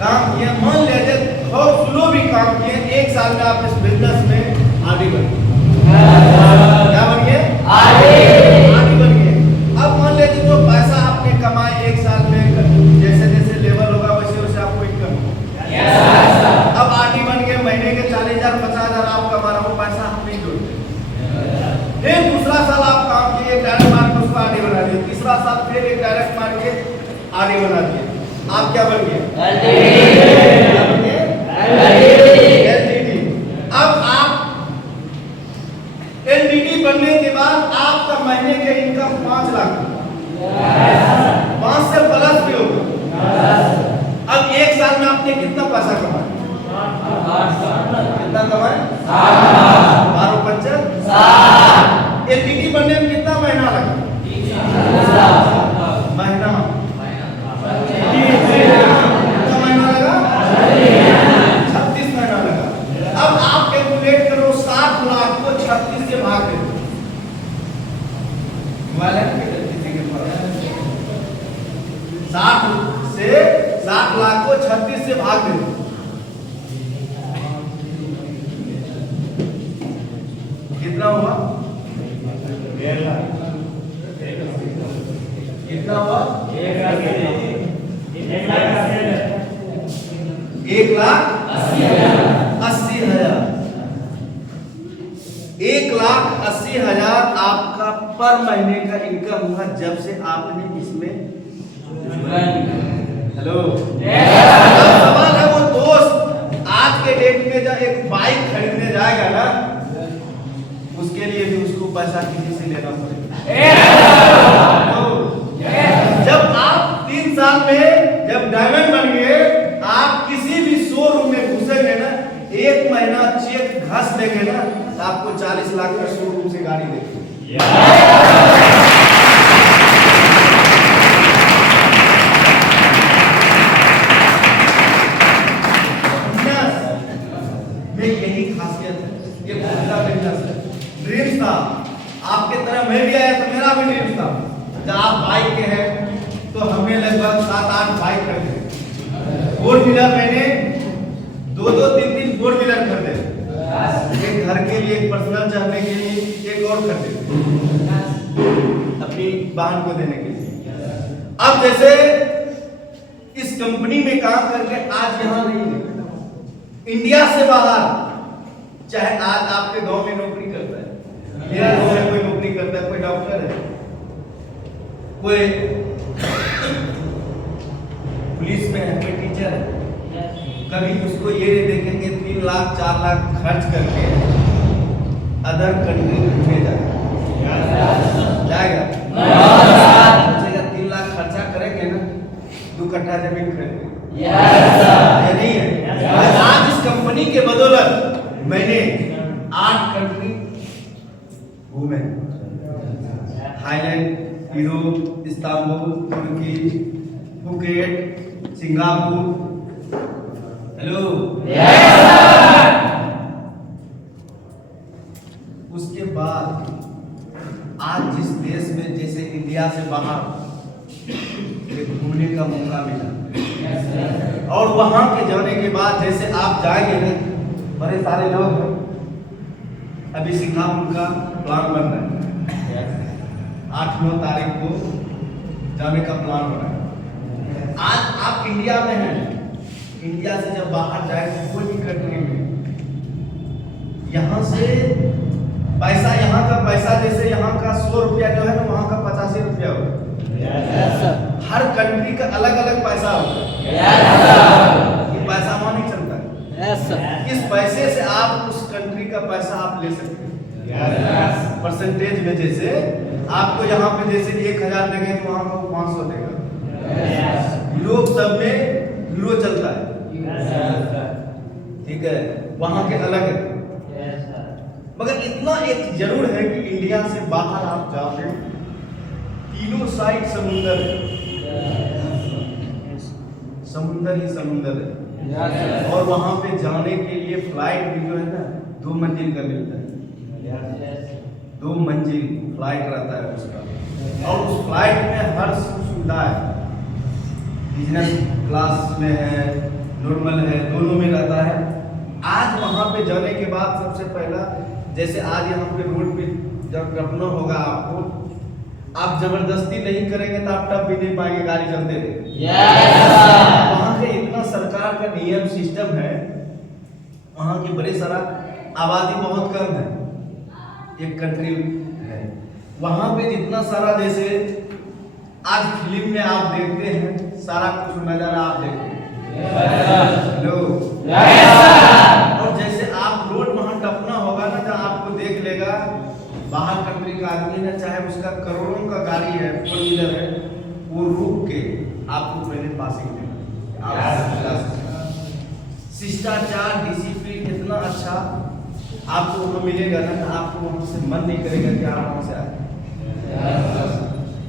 काम किए, मान लीजिए बहुत स्लो भी काम किए, 1 साल में आप इस बिजनेस में आगे बढ़ गए, क्या बन गए? आगे बन गए। अब मान लीजिए जो पैसा आपने कमाए 1 साल में, जैसे जैसे लेवल होगा वैसे वैसे आपको इनकम होगा। अब आगे बन गए, महीने के 40,000, 50,000 आप कमा रहे हो, पैसा आप नहीं जोड़ते। फिर दूसरा साल आप काम किए, डायरेक्ट मार के उसको आगे बढ़ा दिए, तीसरा साल फिर एक डायरेक्ट मार के आगे बढ़ा दिए, आप क्या बन गए? एलटीडी। अब आप एलटीडी बनने के बाद आपका महीने का इनकम 5 लाख, 5 से प्लस भी होगा। अब 1 साल में आपने कितना पैसा कमाया? कितना कमाए? 12 पंचर। एलटीडी बनने में कितना महीना लगा? महीना कितना महीना लगा? 36 महीना लगा। अब आप कैलकुलेट करो 60 लाख को 36 से भाग दो। मोबाइल है किसी के पास? 60 लाख को 36 से भाग दो। कितना हुआ? 1 लाख। कितना हुआ? 1,80,000। 1,80,000 आपका पर महीने का इनकम हुआ जब से आपने इसमें। हेलो, सवाल है वो दोस्त आज के डेट में जब एक बाइक खरीदने जाएगा ना, उसके लिए भी उसको पैसा किसी से लेना पड़ेगा। जब आप 3 साल में जब डायमंड बन गए, आप किसी भी शोरूम में घुसेंगे ना, 1 महीना चेक घस देंगे ना, तो आपको 40 लाख का शोरूम से गाड़ी देंगे। यही खासियत है, ये बिजनेस है। ड्रीम्स था आपके तरह, मैं भी आया तो मेरा भी ड्रीम्स था। जब आप बाइक के हैं तो हमने लगभग 7-8 बाइक खरीदे। 4 व्हीलर मैंने 2-2, 3-3 4 व्हीलर खरीदे। एक घर के लिए, एक पर्सनल चलने के लिए, एक और खरीदे अपनी बहन को देने के लिए। अब जैसे इस कंपनी में काम करके आज यहाँ नहीं है, इंडिया से बाहर, चाहे आज आपके गांव में नौकरी करता है, मेरे गांव में कोई नौकरी करता है, कोई डॉक्टर है, कोई पुलिस में है, कोई टीचर है, कभी उसको ये नहीं देखेंगे 3 लाख 4 लाख खर्च करके अदर कंट्री में जाएगा। 3 लाख खर्चा करेंगे ना, 2 कट्ठा जमीन खरीदेंगे। ये नहीं है। आज इस कंपनी के बदौलत मैंने 8 कंट्री घूमे, थाईलैंड, यूरोप, इस्तांबुल, तुर्की, फुकेट, सिंगापुर। हेलो, उसके बाद आज जिस देश में जैसे इंडिया से बाहर घूमने का मौका मिला, और वहां के जाने के बाद जैसे आप जाएंगे ना, बड़े सारे लोग हैं, अभी सिंगापुर का प्लान बन रहा है, 8-9 तारीख को जाने का प्लान बना है। आज आप इंडिया में हैं, इंडिया से जब बाहर जाएंगे कोई भी कंट्री में, यहाँ से पैसा, यहाँ का पैसा जैसे यहाँ का 100 रुपया जो है ना, वहाँ का 85 रुपया होगा। हर कंट्री का अलग अलग पैसा होगा। ये पैसा वहाँ नहीं चलता है। इस पैसे से आप उस कंट्री का पैसा आप ले सकते हैं परसेंटेज में। जैसे आपको यहाँ पे जैसे 1,000 देंगे तो वहाँ को 500 देगा। यूरोप सब में यूरो चलता है, ठीक है, वहाँ के अलग है। मगर इतना एक जरूर है कि इंडिया से बाहर आप जाओगे, तीनों साइड समुंदर है, समुंदर ही समुंदर है। और वहाँ पे जाने के लिए फ्लाइट भी जो है ना 2 मंजिल का मिलता है, 2 मंजिल फ्लाइट रहता है उसका। और उस फ्लाइट में हर सुविधा है, बिजनेस क्लास में है, नॉर्मल है, दोनों में रहता है। आज वहाँ पे जाने के बाद सबसे पहला, जैसे आज यहाँ पे रोड पे जब रखना होगा आपको, आप जबरदस्ती नहीं करेंगे तो आप टप भी नहीं पाएंगे, गाड़ी चलते रहेगी। वहाँ के इतना सरकार का नियम सिस्टम है, वहाँ की बड़े सारा आबादी बहुत कम है, एक कंट्री है, वहाँ पे जितना सारा जैसे आज फिल्म में आप देखते हैं सारा कुछ नजारा आप देखो। हेलो। और जैसे आप रोड वहां टपना होगा ना, जहाँ आपको देख लेगा बाहर कंट्री का आदमी है, चाहे उसका करोड़ों का गाड़ी है, 4 व्हीलर है, वो रुक के आपको पहले पासिंग देगा। शिष्टाचार, डिसिप्लिन इतना अच्छा आपको वहाँ मिलेगा ना, आपको वहाँ से मन नहीं करेगा कि आप वहाँ से आए।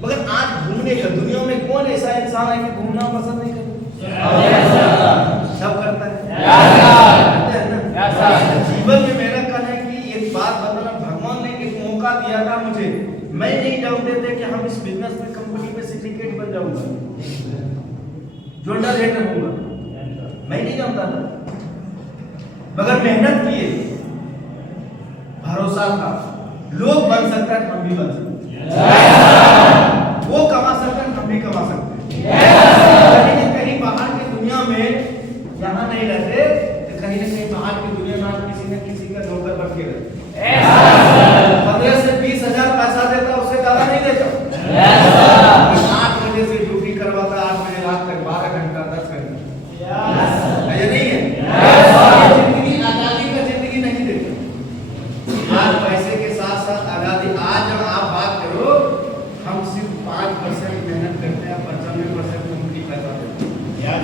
मगर आज घूमने का दुनिया में कौन ऐसा इंसान है कि घूमना पसंद नहीं करता? सब करता है। जीवन में मेरा कहना है कि एक बात बताना, भगवान ने एक मौका दिया था मुझे, मैं नहीं जानते थे कि हम इस बिजनेस में कंपनी में सिंडिकेट बन जाऊंगा, जोल्डर रेटर होऊंगा, मैं नहीं जानता था। मगर मेहनत किए, भरोसा था, लोग बन सकता है, हम भी बन सकते हैं, वो कमा सकते हैं, हम भी कमा सकते हैं। कहीं कहीं बाहर की दुनिया में यहाँ नहीं रहते, तो कहीं ना कहीं बाहर की दुनिया में आप किसी न किसी का नौकर बन के रहते। 15 से 20 हजार पैसा देता, उससे ज्यादा नहीं देता। 8 बजे से ड्यूटी करवाता, 8 बजे रात तक 12 घंटा 10 घंटा, ये नहीं है जिंदगी, आजादी का जिंदगी नहीं देता। आज पैसे के साथ साथ आजादी, आज जब आप बात करो, हम सिर्फ 5% मेहनत करते हैं, 95% कंपनी पैसा देते हैं।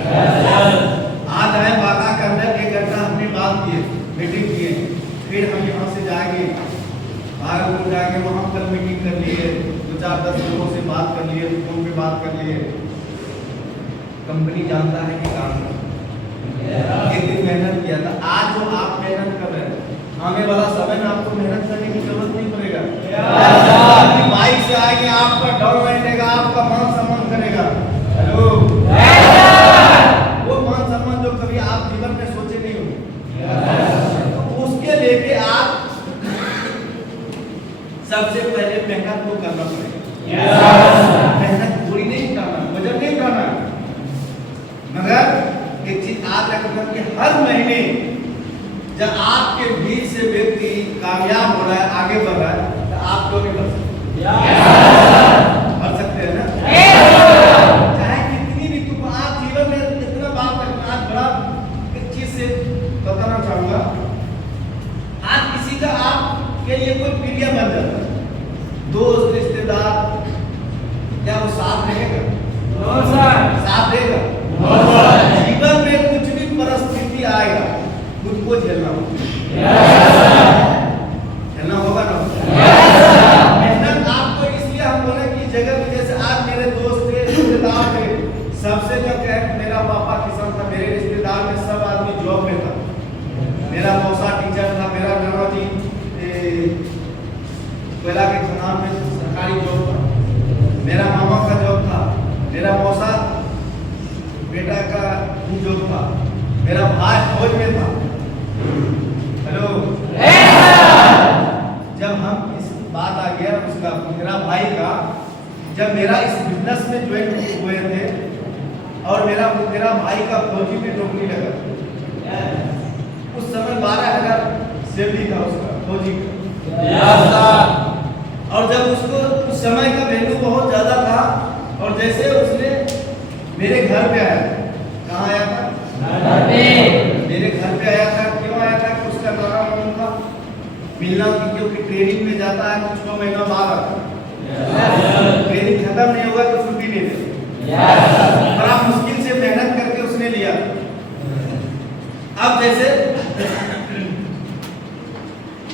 आज आए वादा करने, 1 घंटा हमने बात किए, मीटिंग किए, फिर हम यहाँ से जाएंगे, बाहर लोग जाएंगे, वहाँ पर मीटिंग कर लिए, 2-4-10 लोगों से बात कर लिए, फोन पे बात कर लिए। कंपनी जानता है कि काम एक दिन मेहनत किया था। आज जो आप मेहनत कर रहे हैं, आने वाला समय में आपको मेहनत करने की जरूरत नहीं पड़ेगा। बाइक से आएंगे, आपका डर बैठेगा, आपका मान सम्मान करेगा। हेलो। वो मान सम्मान जो कभी आप जीवन में सोचे नहीं होंगे, तो उसके लेके आप सबसे पहले मेहनत को करना पड़ेगा। मेहनत पूरी नहीं करना, वजन नहीं उठाना, मगर एक चीज याद रखना कि हर महीने जब आपके बीच से व्यक्ति कामयाब हो रहा है, आगे बढ़ रहा है, तो आप क्यों नहीं बढ़ सकते? बढ़ सकते हैं ना? चाहे कितनी भी तुम आप जीवन में इतना बात करना। आज बड़ा एक चीज से बताना चाहूंगा, आज किसी का आपके लिए कोई प्रिय बन जाता है, दोस्त रिश्तेदार, क्या वो साथ रहेगा? साथ देगा? जीवन में कुछ भी परिस्थिति आएगा, खुद को झेलना होगा, झेलना होगा ना। मेहनत आपको इसलिए हम बोले कि जगह में, जैसे आज मेरे दोस्त थे, रिश्तेदार थे, सबसे जो कहे, मेरा पापा किसान था, मेरे रिश्तेदार में सब आदमी जॉब में था, मेरा मौसा टीचर था, मेरा नाना जी कोयला के खदान में सरकारी जॉब था, मेरा मामा का जॉब था, मेरा मौसा बेटा का जॉब था, मेरा भाई फौज में था। हेलो। जब हम इस बात आ गया उसका, मेरा भाई का, जब मेरा इस बिजनेस में ज्वाइन हुए थे, और मेरा भाई का फौजी में नौकरी लगा, उस समय 12,000 सैलरी था उसका, फौजी का। और जब उसको उस समय का वैल्यू बहुत ज्यादा था, और जैसे उसने मेरे घर पे आया, कहाँ आया था? मेरे घर पे आया था। क्यों आया था? कि उसका नाना कौन था, मिलना, क्योंकि ट्रेनिंग में जाता है, कुछ 6 महीना बाद आता है, ट्रेनिंग खत्म नहीं होगा तो छुट्टी नहीं देते, बड़ा मुश्किल से मेहनत करके उसने लिया। अब जैसे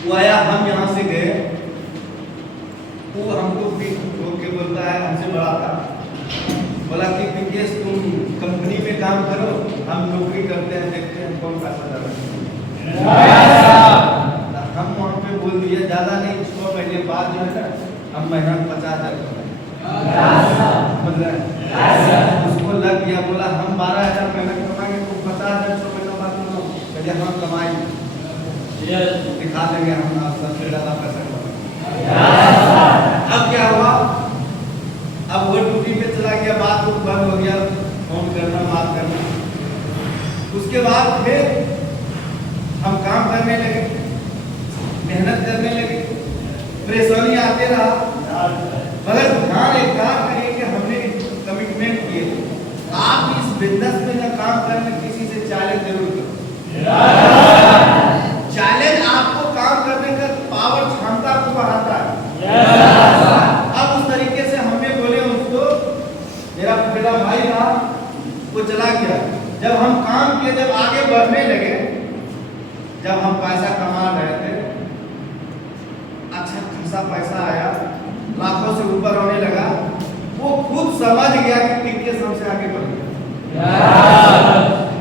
वो आया, हम यहाँ से गए, वो हमको रोक के बोलता है, हमसे बड़ा था, बोला कि विकेश तुम कंपनी में काम करो, हम नौकरी करते हैं, देखते हैं कौन पैसा ज्यादा। हम वहाँ पे बोल दिए, ज्यादा नहीं, 6 महीने बाद जो है ना, हम महीना 50,000 उसको लग गया, बोला हम 12,000 मेहनत कमाएंगे, तो 50,000 6 महीना बाद कहिए हम कमाएंगे, दिखा देंगे हम सबसे ज्यादा पैसा कमाएंगे। अब क्या हुआ? अब वो ड्यूटी पे चला गया, बात बंद हो गया, फोन करना, बात करना। उसके बाद फिर हम काम करने लगे, मेहनत करने लगे, परेशानी आते रहा, मगर ध्यान एक बात करिए कि हमने कमिटमेंट किए, आप इस बिजनेस में जब काम करने किसी से चैलेंज जरूर करो। चैलेंज आपको काम करने का पावर क्षमता को बढ़ाता है। अब उस तरीके से हमें बोले उसको, मेरा भाई था वो चला गया। जब हम काम किए, जब आगे बढ़ने लगे, जब हम पैसा कमा रहे थे, अच्छा खासा पैसा आया, लाखों से ऊपर होने लगा, वो खुद समझ गया कि टीकेएस हमसे आगे बढ़ गया।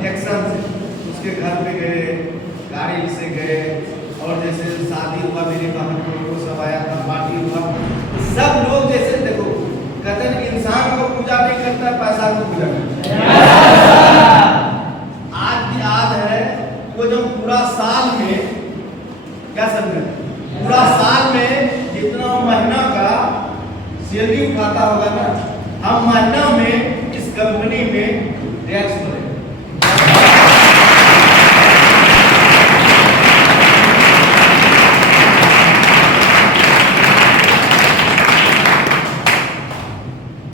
एक्शन से उसके घर पे गए, गाड़ी से गए, और जैसे शादी हुआ मेरी बहन को सब आया था, पार्टी हुआ, सब लोग जैसे देखो कहते हैं इंसान को पूजा नहीं करता, पैसा को पूजा करता है। आज भी याद है वो जब पूरा साल में, क्या समझे, पूरा साल में जितना महीना का सैलरी उठाता होगा ना, हम महीना में इस कंपनी में टैक्स भरे।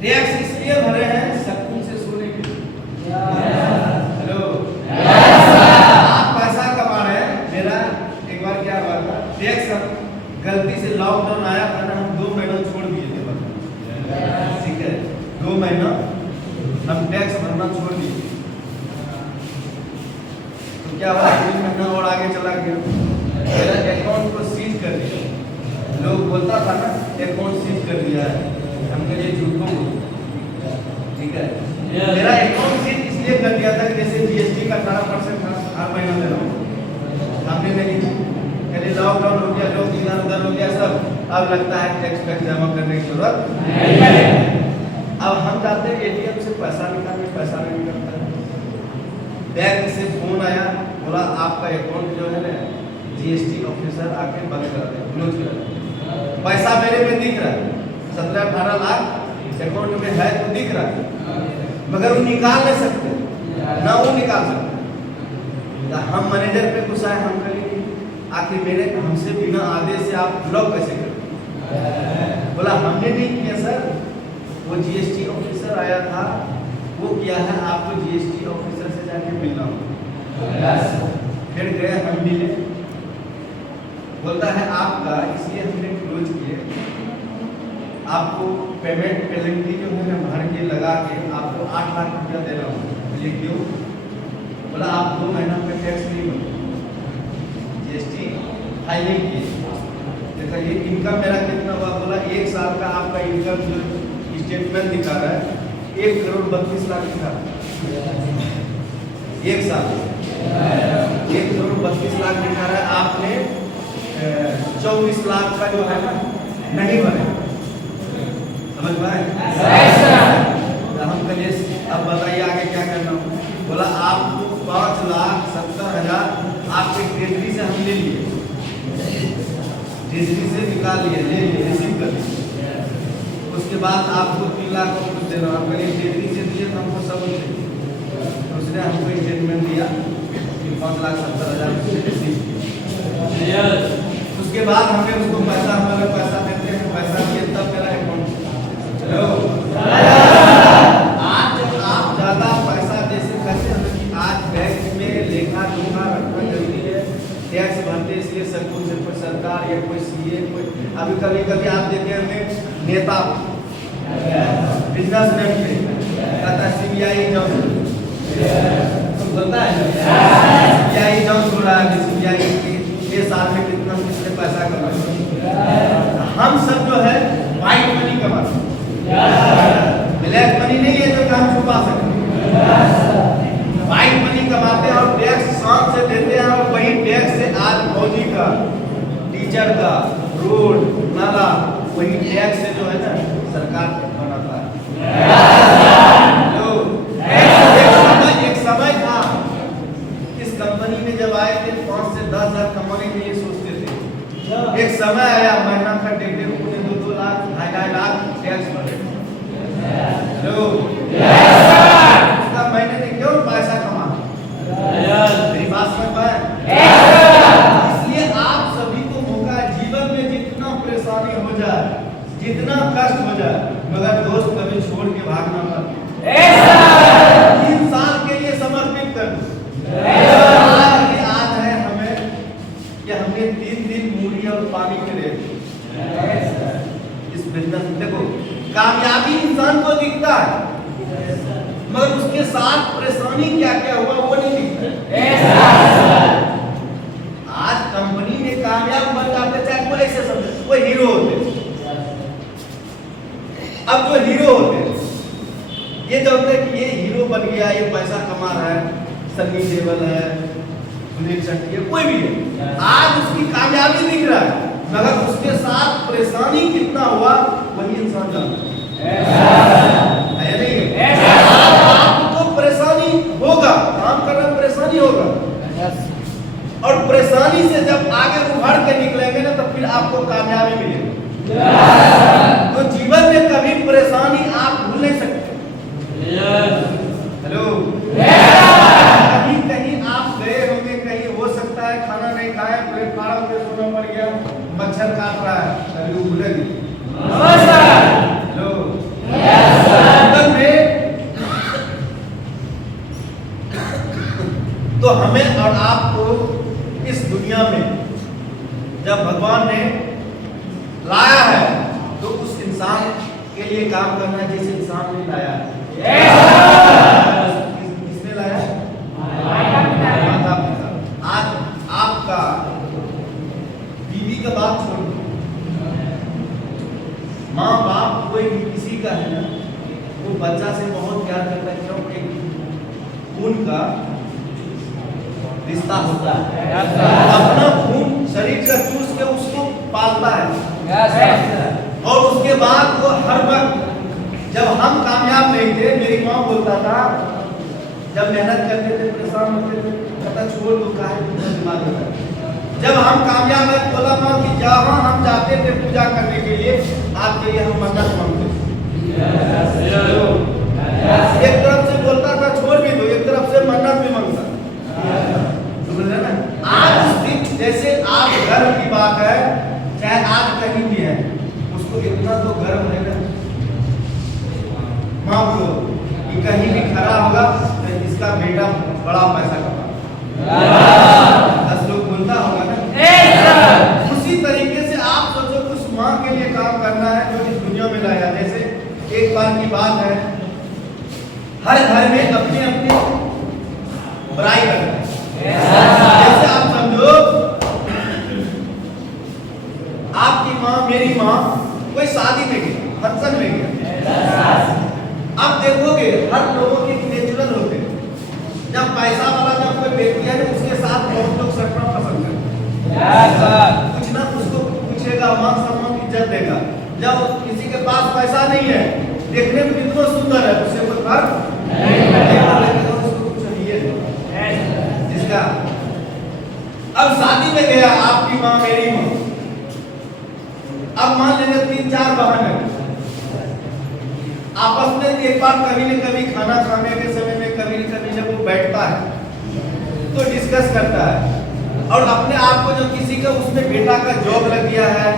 टैक्स इसलिए भरे हैं सकून से सोने के लिए। हेलो, आप पैसा कमा रहे हैं। मेरा एक बार क्या हुआ था, टैक्स गलती से लॉकडाउन आया था ना, हम 2 महीना छोड़ दिए थे। ठीक है, 2 महीना हम टैक्स भरना छोड़ दिए। तो क्या हुआ, 3 महीना और आगे चला गया, मेरा अकाउंट को सीज कर दिया। लोग बोलता था ना अकाउंट सीज कर दिया है, हम कहे झूठ बोल। ठीक है, मेरा अकाउंट सीज इसलिए कर दिया था, जैसे जीएसटी का 18% हर महीना दे रहा हूँ, हमने नहीं दी। कहते लॉकडाउन हो गया, लोग इधर उधर हो गया सब, अब लगता है टैक्स जमा करने की जरूरत नहीं है। अब हम जाते हैं एटीएम से पैसा निकालने, पैसा नहीं निकलता। बैंक से फोन आया, बोला आपका अकाउंट जो है ना जीएसटी ऑफिसर आके बंद कर दे, क्लोज कर दे। पैसा मेरे में दिख रहा है, 17-18 लाख अकाउंट में है तो दिख रहा है, मगर वो निकाल नहीं सकते ना, वो निकाल सकते। हम मैनेजर पे गुस्सा है, हम करेंगे आखिर मेरे हमसे बिना आदेश से आप ब्लॉक कैसे कर? बोला हमने नहीं किया सर, वो जीएसटी ऑफिसर आया था, वो किया है, आपको जीएसटी ऑफिसर से जाके मिलना होगा। फिर गए, हम मिले, बोलता है आपका इसलिए हमने क्लोज किए, आपको पेमेंट पेनल्टी जो है ना भर के लगा के आपको 8 लाख रुपया देना होगा। ये क्यों? बोला आप 2 महीना में टैक्स नहीं भरे, जीएसटी फाइल नहीं किए। देखा ये इनकम मेरा कितना हुआ? बोला 1 साल का आपका इनकम जो स्टेटमेंट दिखा रहा है 1 करोड़ 32 लाख दिखा रहा है। 1 साल 1 करोड़ 32 लाख दिखा रहा है, आपने 24 लाख का जो है ना नहीं भरे। समझ पाए? हम कहिए अब बताइए आगे क्या करना हो? बोला आपको 5,70,000 आपके ट्रेजरी से हम ले लिए, ट्रेजरी से निकाल लिए, ले लिए, रिसीव कर लिए। उसके बाद आपको 3 लाख को कुछ देना, आप कहिए ट्रेजरी से दिए तो हमको सब तो उसने हमको स्टेटमेंट दिया कि 5,70,000 रिसीव किया। उसके बाद हमने उसको पैसा, हमारे पैसा देते हैं, पैसा दिए तब मेरा अकाउंट। हेलो, आज आप ज्यादा पैसा जैसे कैसे कि आज बैंक में लेखा जोखा रखना जरूरी है, टैक्स भरते इसलिए सब कुछ कोई सरकार या कोई सीए कोई, अभी कभी कभी आप देखे हमें नेता बिजनेसमैन पे कहता सीबीआई जांच तो बोलता है सीबीआई जांच हो रहा है, सीबीआई के साल में कितना किसने पैसा कमाया। हम सब जो है व्हाइट मनी कमाते, ब्लैक मनी नहीं है जो हम छुपा सकते, व्हाइट मनी कमाते हैं और टैक्स शान से देते हैं। और वही टैक्स से आज फौजी का, टीचर का, रोड नाला, वही टैक्स से जो है ना सरकार बनाता है। जो एक समय था इस कंपनी में जब आए थे 5 से 10 हजार कमाने के लिए सोचते थे। एक समय आया महीना का 1.5 2 लाख 2.5 लाख टैक्स भरे। हेलो, उसका महीने में क्यों पैसा कमा? मेरी बात समझ पाए? इसलिए आप सभी को मौका, जीवन उसके साथ परेशानी क्या क्या हुआ वो नहीं लिखता। आज कंपनी में कामयाब बन जाते, चाहे कोई ऐसे समझे, कोई हीरो होते। अब जो हीरो होते ये जो होते कि ये हीरो बन गया, ये पैसा कमा रहा है, सनी देओल है, सुनील शेट्टी है, कोई भी है, आज उसकी कामयाबी दिख रहा है, मगर उसके साथ परेशानी कितना हुआ वही इंसान जानता है या नहीं? आपको परेशानी होगा, काम करना परेशानी होगा, और परेशानी से जब आगे उभर के निकलेंगे ना तो फिर आपको कामयाबी मिलेगी। तो जीवन में कभी परेशानी आप भूल नहीं सकते। हेलो, कहीं कहीं आप गए होंगे, कहीं हो सकता है खाना नहीं खाए, प्लेटफार्म पे सोना पड़ गया, मच्छर काट रहा है, कभी भूलेगी। हेलो, तो हमें और आपको इस दुनिया में जब भगवान ने लाया है तो उस इंसान के लिए काम करना है जिस इंसान ने लाया है। किसने लाया? माता पिता। आज आपका बीवी का बात छोड़ दो, माँ बाप कोई भी किसी का है ना, वो बच्चा से बहुत प्यार करता है, क्यों? एक खून का रिश्ता होता है, अपना खून शरीर का चूस के उसको पालता है, और उसके बाद वो हर वक्त, जब हम कामयाब नहीं थे, मेरी माँ बोलता था, जब मेहनत करते थे परेशान होते थे, कहता छोड़ दो, काहे दिमाग में। जब हम कामयाब है बोला माँ कि जहाँ हम जाते थे पूजा करने के लिए, आपके लिए हम मन्नत मांगते थे। एक तरफ से बोलता था छोड़ भी दो, एक तरफ से मन्नत भी मांगता। आज दिन जैसे आप गर्व की बात है, चाहे आज कहीं भी है, उसको इतना तो गर्व है ना, माँ को कि कहीं भी खड़ा होगा तो इसका बेटा बड़ा पैसा कमा, 10 लोग बोलता होगा ना। उसी तरीके से आप सोचो उस माँ के लिए काम करना है जो इस दुनिया में लाया। जैसे एक बार की बात है, हर घर में अपनी अपनी बुराई करना है। जैसे आप समझो आपकी माँ, मेरी माँ कोई शादी में गई, फंक्शन में गया, अब देखोगे हर लोगों के नेचुरल होते हैं। जब पैसा वाला जब कोई बेटी है ना, उसके साथ बहुत लोग सटना पसंद करते, कुछ ना उसको पूछेगा, मान सम्मान इज्जत देगा। जब किसी के पास पैसा नहीं है, देखने में कितना सुंदर है, उससे कोई फर्क नहीं, उसको कुछ जिसका। अब शादी में गया आपकी माँ, मेरी माँ, अब मान लेंगे 3-4 बहन है, आपस में एक बार कभी न कभी खाना खाने के समय में कभी न कभी जब वो बैठता है तो डिस्कस करता है, और अपने आप को जो किसी का उसमें बेटा का जॉब लग गया है,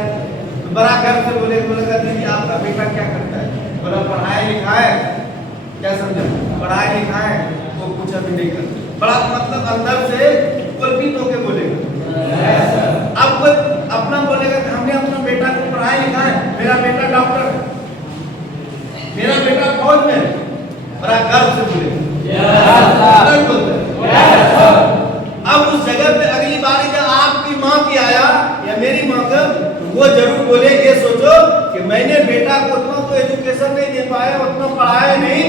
तो बड़ा घर से बोलेगा दीदी आपका बेटा क्या करता है? बोला पढ़ाई लिखाए, क्या समझा? पढ़ाई लिखाए, वो कुछ अभी नहीं करता। बड़ा मतलब अंदर से कुलपित होके बोलेगा। अब कोई अपना बोलेगा कि हमने अपना बेटा को पढ़ाई लिखाए, मेरा बेटा डॉक्टर है, मेरा बेटा फौज में, बड़ा गर्व से बोलेगा। अब उस जगह पे अगली बार जब आपकी माँ की आया या मेरी माँ का, वो जरूर बोले, ये सोचो कि मैंने बेटा को उतना तो एजुकेशन नहीं दे पाया, उतना पढ़ाया नहीं,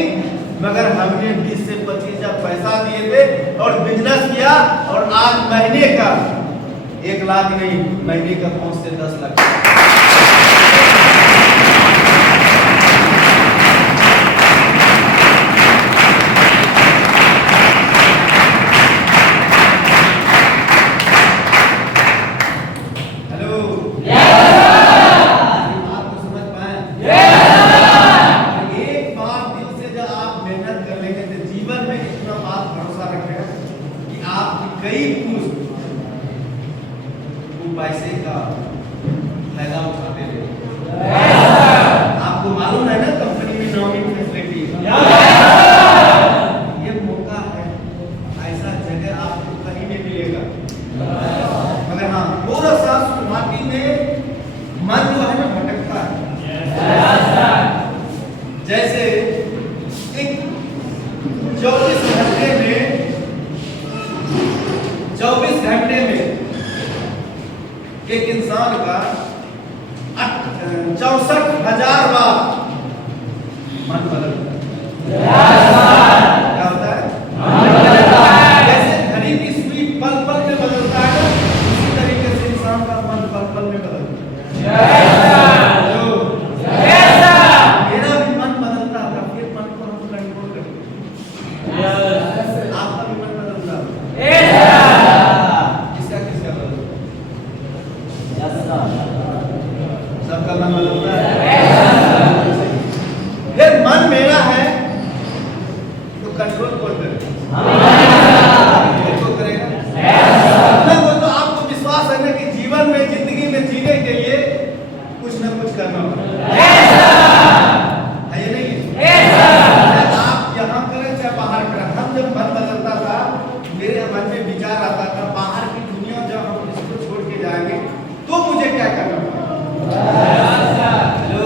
मगर हमने 20 से 25 हजार पैसा दिए थे और बिजनेस किया, और आज महीने का 1 लाख नहीं, महीने का 5 से 10 लाख। पैसे का फायदा उठाते थे। आपको मालूम है ना कंपनी में नॉमिनी फैसिलिटी, ये मौका है, ऐसा जगह आपको कहीं नहीं मिलेगा। मगर हाँ, पूरा शुरुआती में मन जो है ना भटकता है। जैसे एक 24 घंटे में एक इंसान का 64,000 बार मन बदलता है। क्या होता है? जैसे घड़ी की सुई पल पल में बदलता है, उसी तरीके से इंसान का मन पल पल में बदलता है। जो मेरा भी मन बदलता था, फिर मन को हम कंट्रोल करते हैं। आपका भी मन बदलता है। किसका बदलता है? सबका मन बदलता है। ये मन मेरा है तो कंट्रोल कौन करेगा? कौन करेगा? वो तो आपको विश्वास है ना कि जीवन में, जिंदगी में जीने के लिए कुछ ना कुछ करना होगा। है ये नहीं है? आप यहाँ करें चाहे बाहर करें, हम जब मन बदलता था, मेरे मन में विचार आता था बाहर की दुनिया जब हम इसको छोड़ के जाएंगे तो मुझे क्या करना पड़ेगा? तो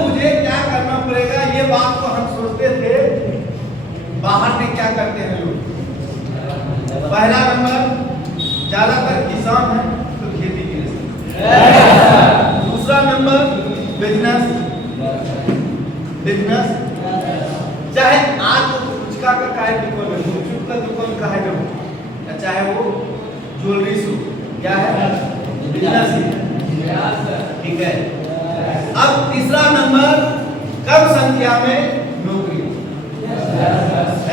मुझे क्या करना पड़ेगा? ये बात को हम सोचते थे। बाहर में क्या करते हैं लोग? पहला नंबर, ज्यादातर किसान है तो खेती के। दूसरा नंबर बिजनेस। चाहे आज फुचका का काहे दुकान है, गुपचुप का दुकान काहे ना हो, चाहे वो ज्वेलरी हो, क्या है? बिजनेस ही। ठीक है। अब तीसरा नंबर, कम संख्या में नौकरी है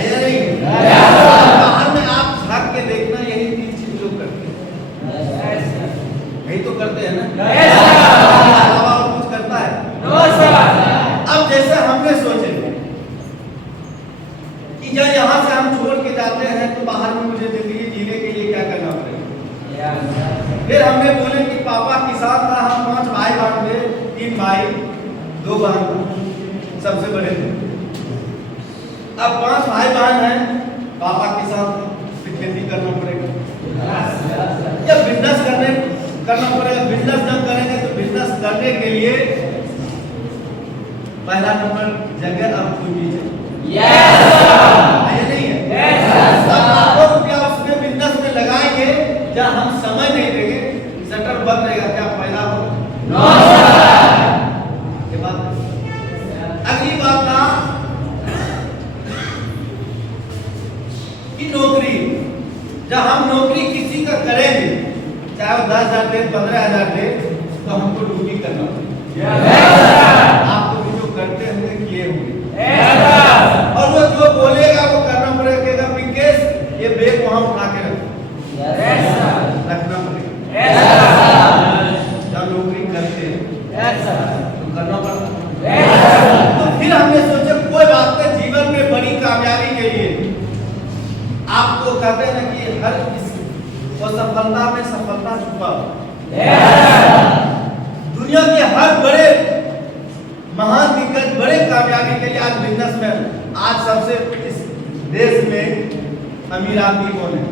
या नहीं? बाहर में आप झाँक के देखना, यही 3 चीज लोग करते हैं। यही तो करते हैं ना? अलावा और कुछ करता है? अब जैसे हमने सोचे कि जब यहाँ से हम छोड़ के जाते हैं तो बाहर में मुझे जिंदगी जीने के लिए क्या करना पड़ेगा? फिर हमने बोले कि पापा किसान था, हम 5 भाई बहन थे, 3 भाई 2 बहन, सबसे बड़े थे। अब 5 भाई बहन हैं, पापा किसान थे, फिर खेती करना पड़ेगा या बिजनेस करना पड़ेगा। बिजनेस जब करेंगे तो बिजनेस करने के लिए पहला नंबर जगह अब पूंजी चाहिए। है नहीं है? लाखों रुपया उसमें बिजनेस में लगाएंगे, जब हम समय नहीं देंगे, शटर बंद रहेगा, क्या फायदा होगा? ये बात। अगली बात था कि नौकरी। जब हम नौकरी किसी का करेंगे, चाहे वो 10,000 दे, 15,000 दे, तो हमको ड्यूटी करना पड़ेगा। आपको भी जो करते होंगे किए होंगे, और वो जो बोलेगा वो करना पड़ेगा। विकेश, ये बैग वहां उठा के रखना पड़ेगा। जब नौकरी करते तो करना पड़ता। तो फिर हमने सोचा कोई बात नहीं, जीवन में बड़ी कामयाबी के लिए आपको कहते हैं ना कि हर सफलता में सफलता छुपा। दुनिया के हर बड़े महान दिग्गज, बड़े कामयाबी के लिए आज बिजनेसमैन, आज सबसे इस देश में अमीर आदमी कौन है?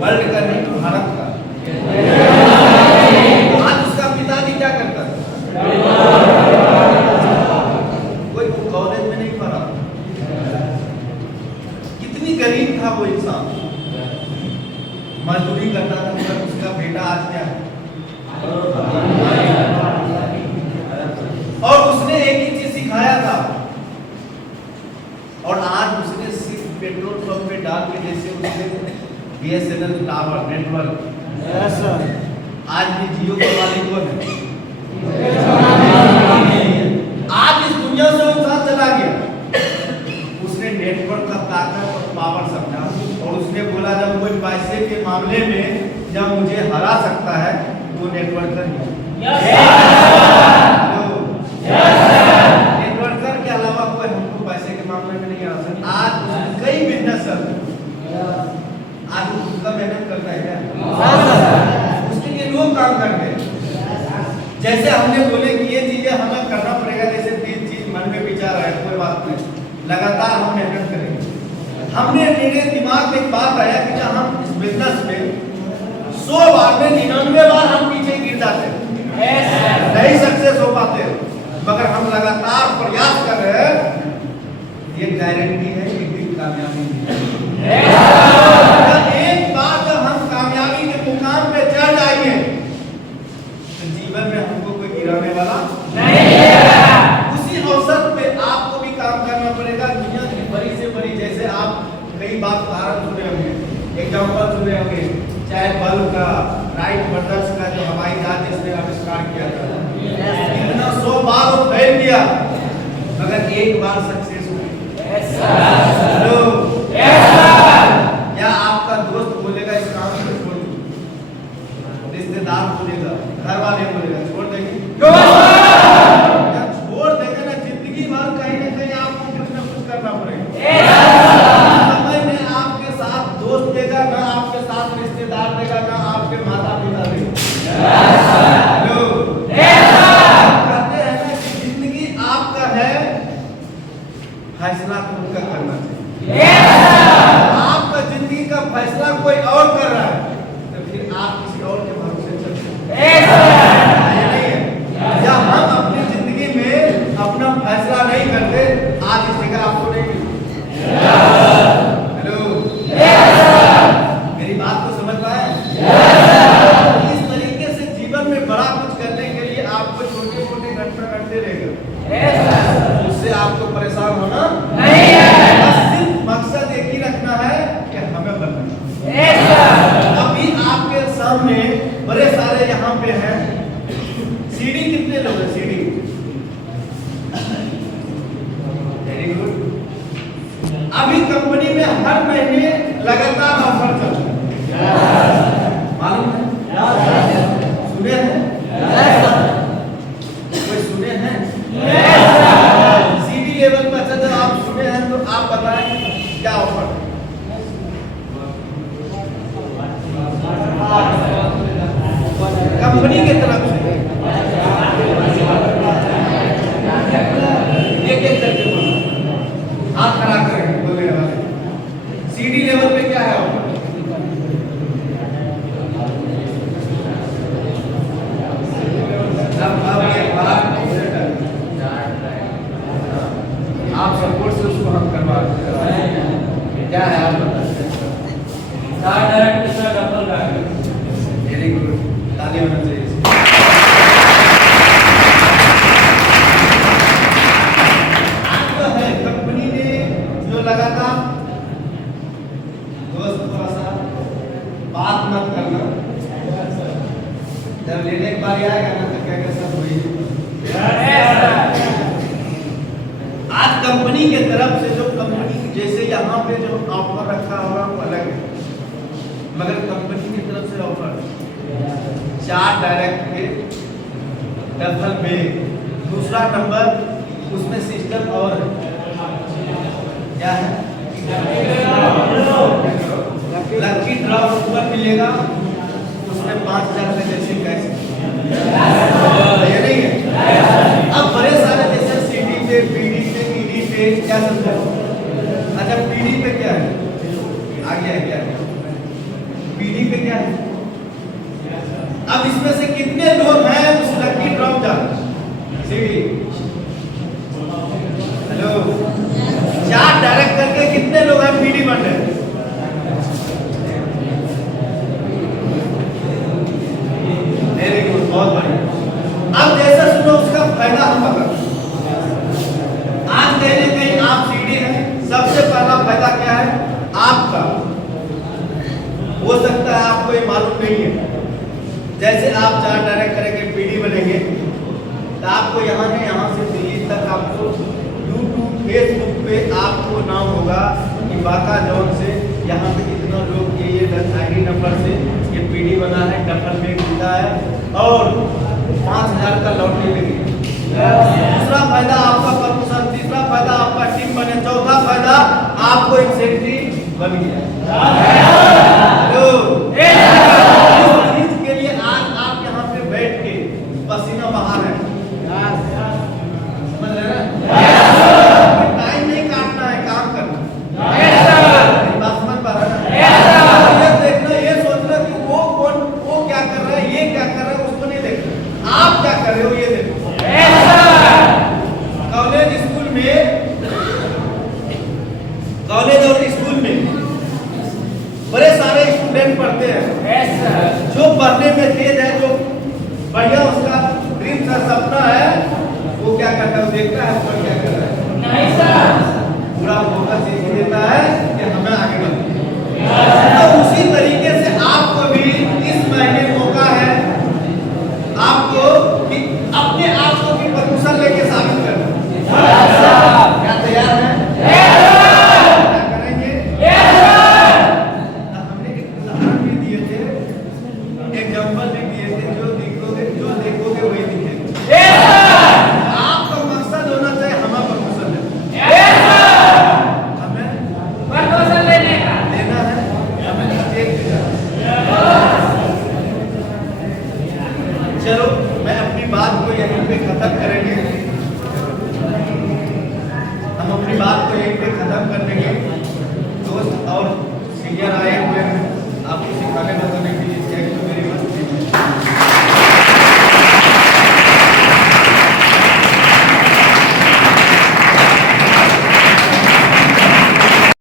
वर्ल्ड का नहीं, भारत का। आज उसका पिताजी क्या करता है? कोई कॉलेज में नहीं पढ़ा, कितनी गरीब था वो इंसान, मजदूरी करता था, मगर उसका बेटा आज क्या है? और उसने एक ही चीज सिखाया था, और आज उसने सिर्फ पेट्रोल पंप पे डाल के, जैसे उसने BSNL टावर नेटवर्क, आज भी जियो का मालिक कौन है? आज इस दुनिया से इंसान चला गया, उसने नेटवर्क का ताकत और पावर समझा, और उसने बोला जब कोई पैसे के मामले में जब मुझे हरा सकता है तो नेटवर्कर नेटवर्कर के अलावा कोई हमको पैसे के मामले में नहीं हरा सकता। आज कई बिजनेस आज उसका मेहनत करता है क्या? उसके लिए लोग काम करते हैं। जैसे हमने बोले कि ये चीजें हमें करना पड़ेगा, जैसे 3 चीज मन में विचार है, कोई बात नहीं, लगातार हम मेहनत करेंगे। हमने मेरे दिमाग में एक बात आया कि जब हम इस बिजनेस में 100 बार में 99 बार हम पीछे गिर जाते हैं, नहीं सक्सेस हो पाते, मगर हम लगातार प्रयास कर रहे हैं, ये गारंटी है एक दिन कामयाबी है। एक बार जब हम कामयाबी के मुकाम पे चढ़ जाएंगे तो जीवन में हमको कोई गिराने वाला नहीं है। उसी अवसर पे आपको भी काम करना पड़ेगा। दुनिया की बड़ी से बड़ी, जैसे आप कई बार उदाहरण सुने होंगे, एग्जाम्पल सुने होंगे, चाहे बल्ब का, राइट ब्रदर्स का जो हवाई जहाज जिसने आविष्कार किया था, इतना 100 बार वो फेल किया मगर एक बार सक्सेस हुई। या आपका दोस्त बोलेगा इस काम को छोड़ दो, रिश्तेदार बोलेगा, घर वाले बोलेगा छोड़ देंगे, छोड़ देंगे ना, जिंदगी भर कहीं ना कहीं आपको कुछ ना कुछ करना पड़ेगा। समय में आपके साथ दोस्त देगा ना, आपके साथ रिश्तेदार देगा ना, आपके माता पिता देगा। कहते हैं ना कि जिंदगी आपका है, फैसला खुद का करना चाहिए। आपका जिंदगी का फैसला कोई और कर रहा है तो फिर आप किसी और के भरोसे चलते हैं, या हम अपनी जिंदगी में अपना फैसला नहीं करते, आज इस जगह आपको नहीं मिलती। हेलो, मेरी बात को समझ पाए? इस तरीके से जीवन में बड़ा कुछ करने के लिए आपको छोटे छोटे घंटे रहेगा, उससे आपको परेशान होना नहीं है। बस सिर्फ मकसद एक ही रखना है कि हमें बनना है। अभी आपके सामने बड़े सारे यहाँ पे हैं, सीढ़ी कितने लोग हैं? सीढ़ी वेरी गुड। अभी कंपनी में हर महीने लगातार ऑफर चल रहा है, मालूम है? सुने हैं? कोई सुने हैं? सीढ़ी लेवल पर अच्छा, जब आप सुने हैं तो आप बताएं क्या ऑफर है? कंपनी की तरफ से एक एक करके बोलो, हाथ खड़ा करेंगे बोलने वाले। सीडी लेवल पे क्या है ऑफर? आप सपोर्ट से उसको हम करवा क्या है आप वेरी गुड, ताली होना चाहिए। कंपनी ने जो लगातार, दोस्त थोड़ा सा बात मत करना, जब लेने की बारी आएगा ना तो क्या सब हुई। आज कंपनी के तरफ से जो कंपनी, जैसे यहाँ पे जो ऑफर रखा होगा वो अलग है, मगर कंपनी की तरफ से ऑफर 4 डायरेक्ट पे, डबल पे, दूसरा नंबर उसमें सिस्टम और क्या है, लकी ड्रॉ ऊपर मिलेगा, उसमें 5000 का जैसे कैश, ये नहीं है। अब बड़े सारे जैसे सीडी पे, पीडी पे, ईडी पे क्या समझा? अच्छा, पीडी पे क्या है? आगे है क्या? पीडी पे क्या है? अब इसमें से कितने लोग हैं उस लकी ड्रॉ जान? सीडी, हेलो, 4 डायरेक्ट करके कितने लोग हैं पीडी बन रहे? वेरी गुड, बहुत बढ़िया। अब जैसा सुनो उसका फायदा हम बता। आज कहीं ना कहीं आप सीडी हैं, सबसे पहला फायदा क्या है आपका? हो सकता है आपको ये मालूम नहीं है, जैसे आप 4 डायरेक्ट करेंगे पीडी बनेंगे तो आपको यहाँ ने यहाँ से दिल्ली तक आपको यूट्यूब, फेसबुक पे आपको नाम होगा कि बाका जॉन से यहाँ पे कितना लोग ये आईडी नंबर से ये पीडी बना है, डबल बैग जीता है और 5000 का लॉटरी लगी। दूसरा फायदा आपका प्रमोशन, तीसरा फायदा आपका टीम बने, चौथा फायदा आपको एक सेक्रेटरी बन गया। इस के लिए आज आप यहाँ पे बैठ के पसीना बहा रहे हैं, समझ रहे हैं? टाइम नहीं काटना है, काम करना। स्टूडेंट पढ़ते हैं, यस सर। जो पढ़ने में तेज है, जो बढ़िया उसका ड्रीम सा सपना है, वो क्या करता है, वो देखता है ऊपर क्या कर रहा है, नहीं सर। पूरा फोकस यही देता है कि हमें आगे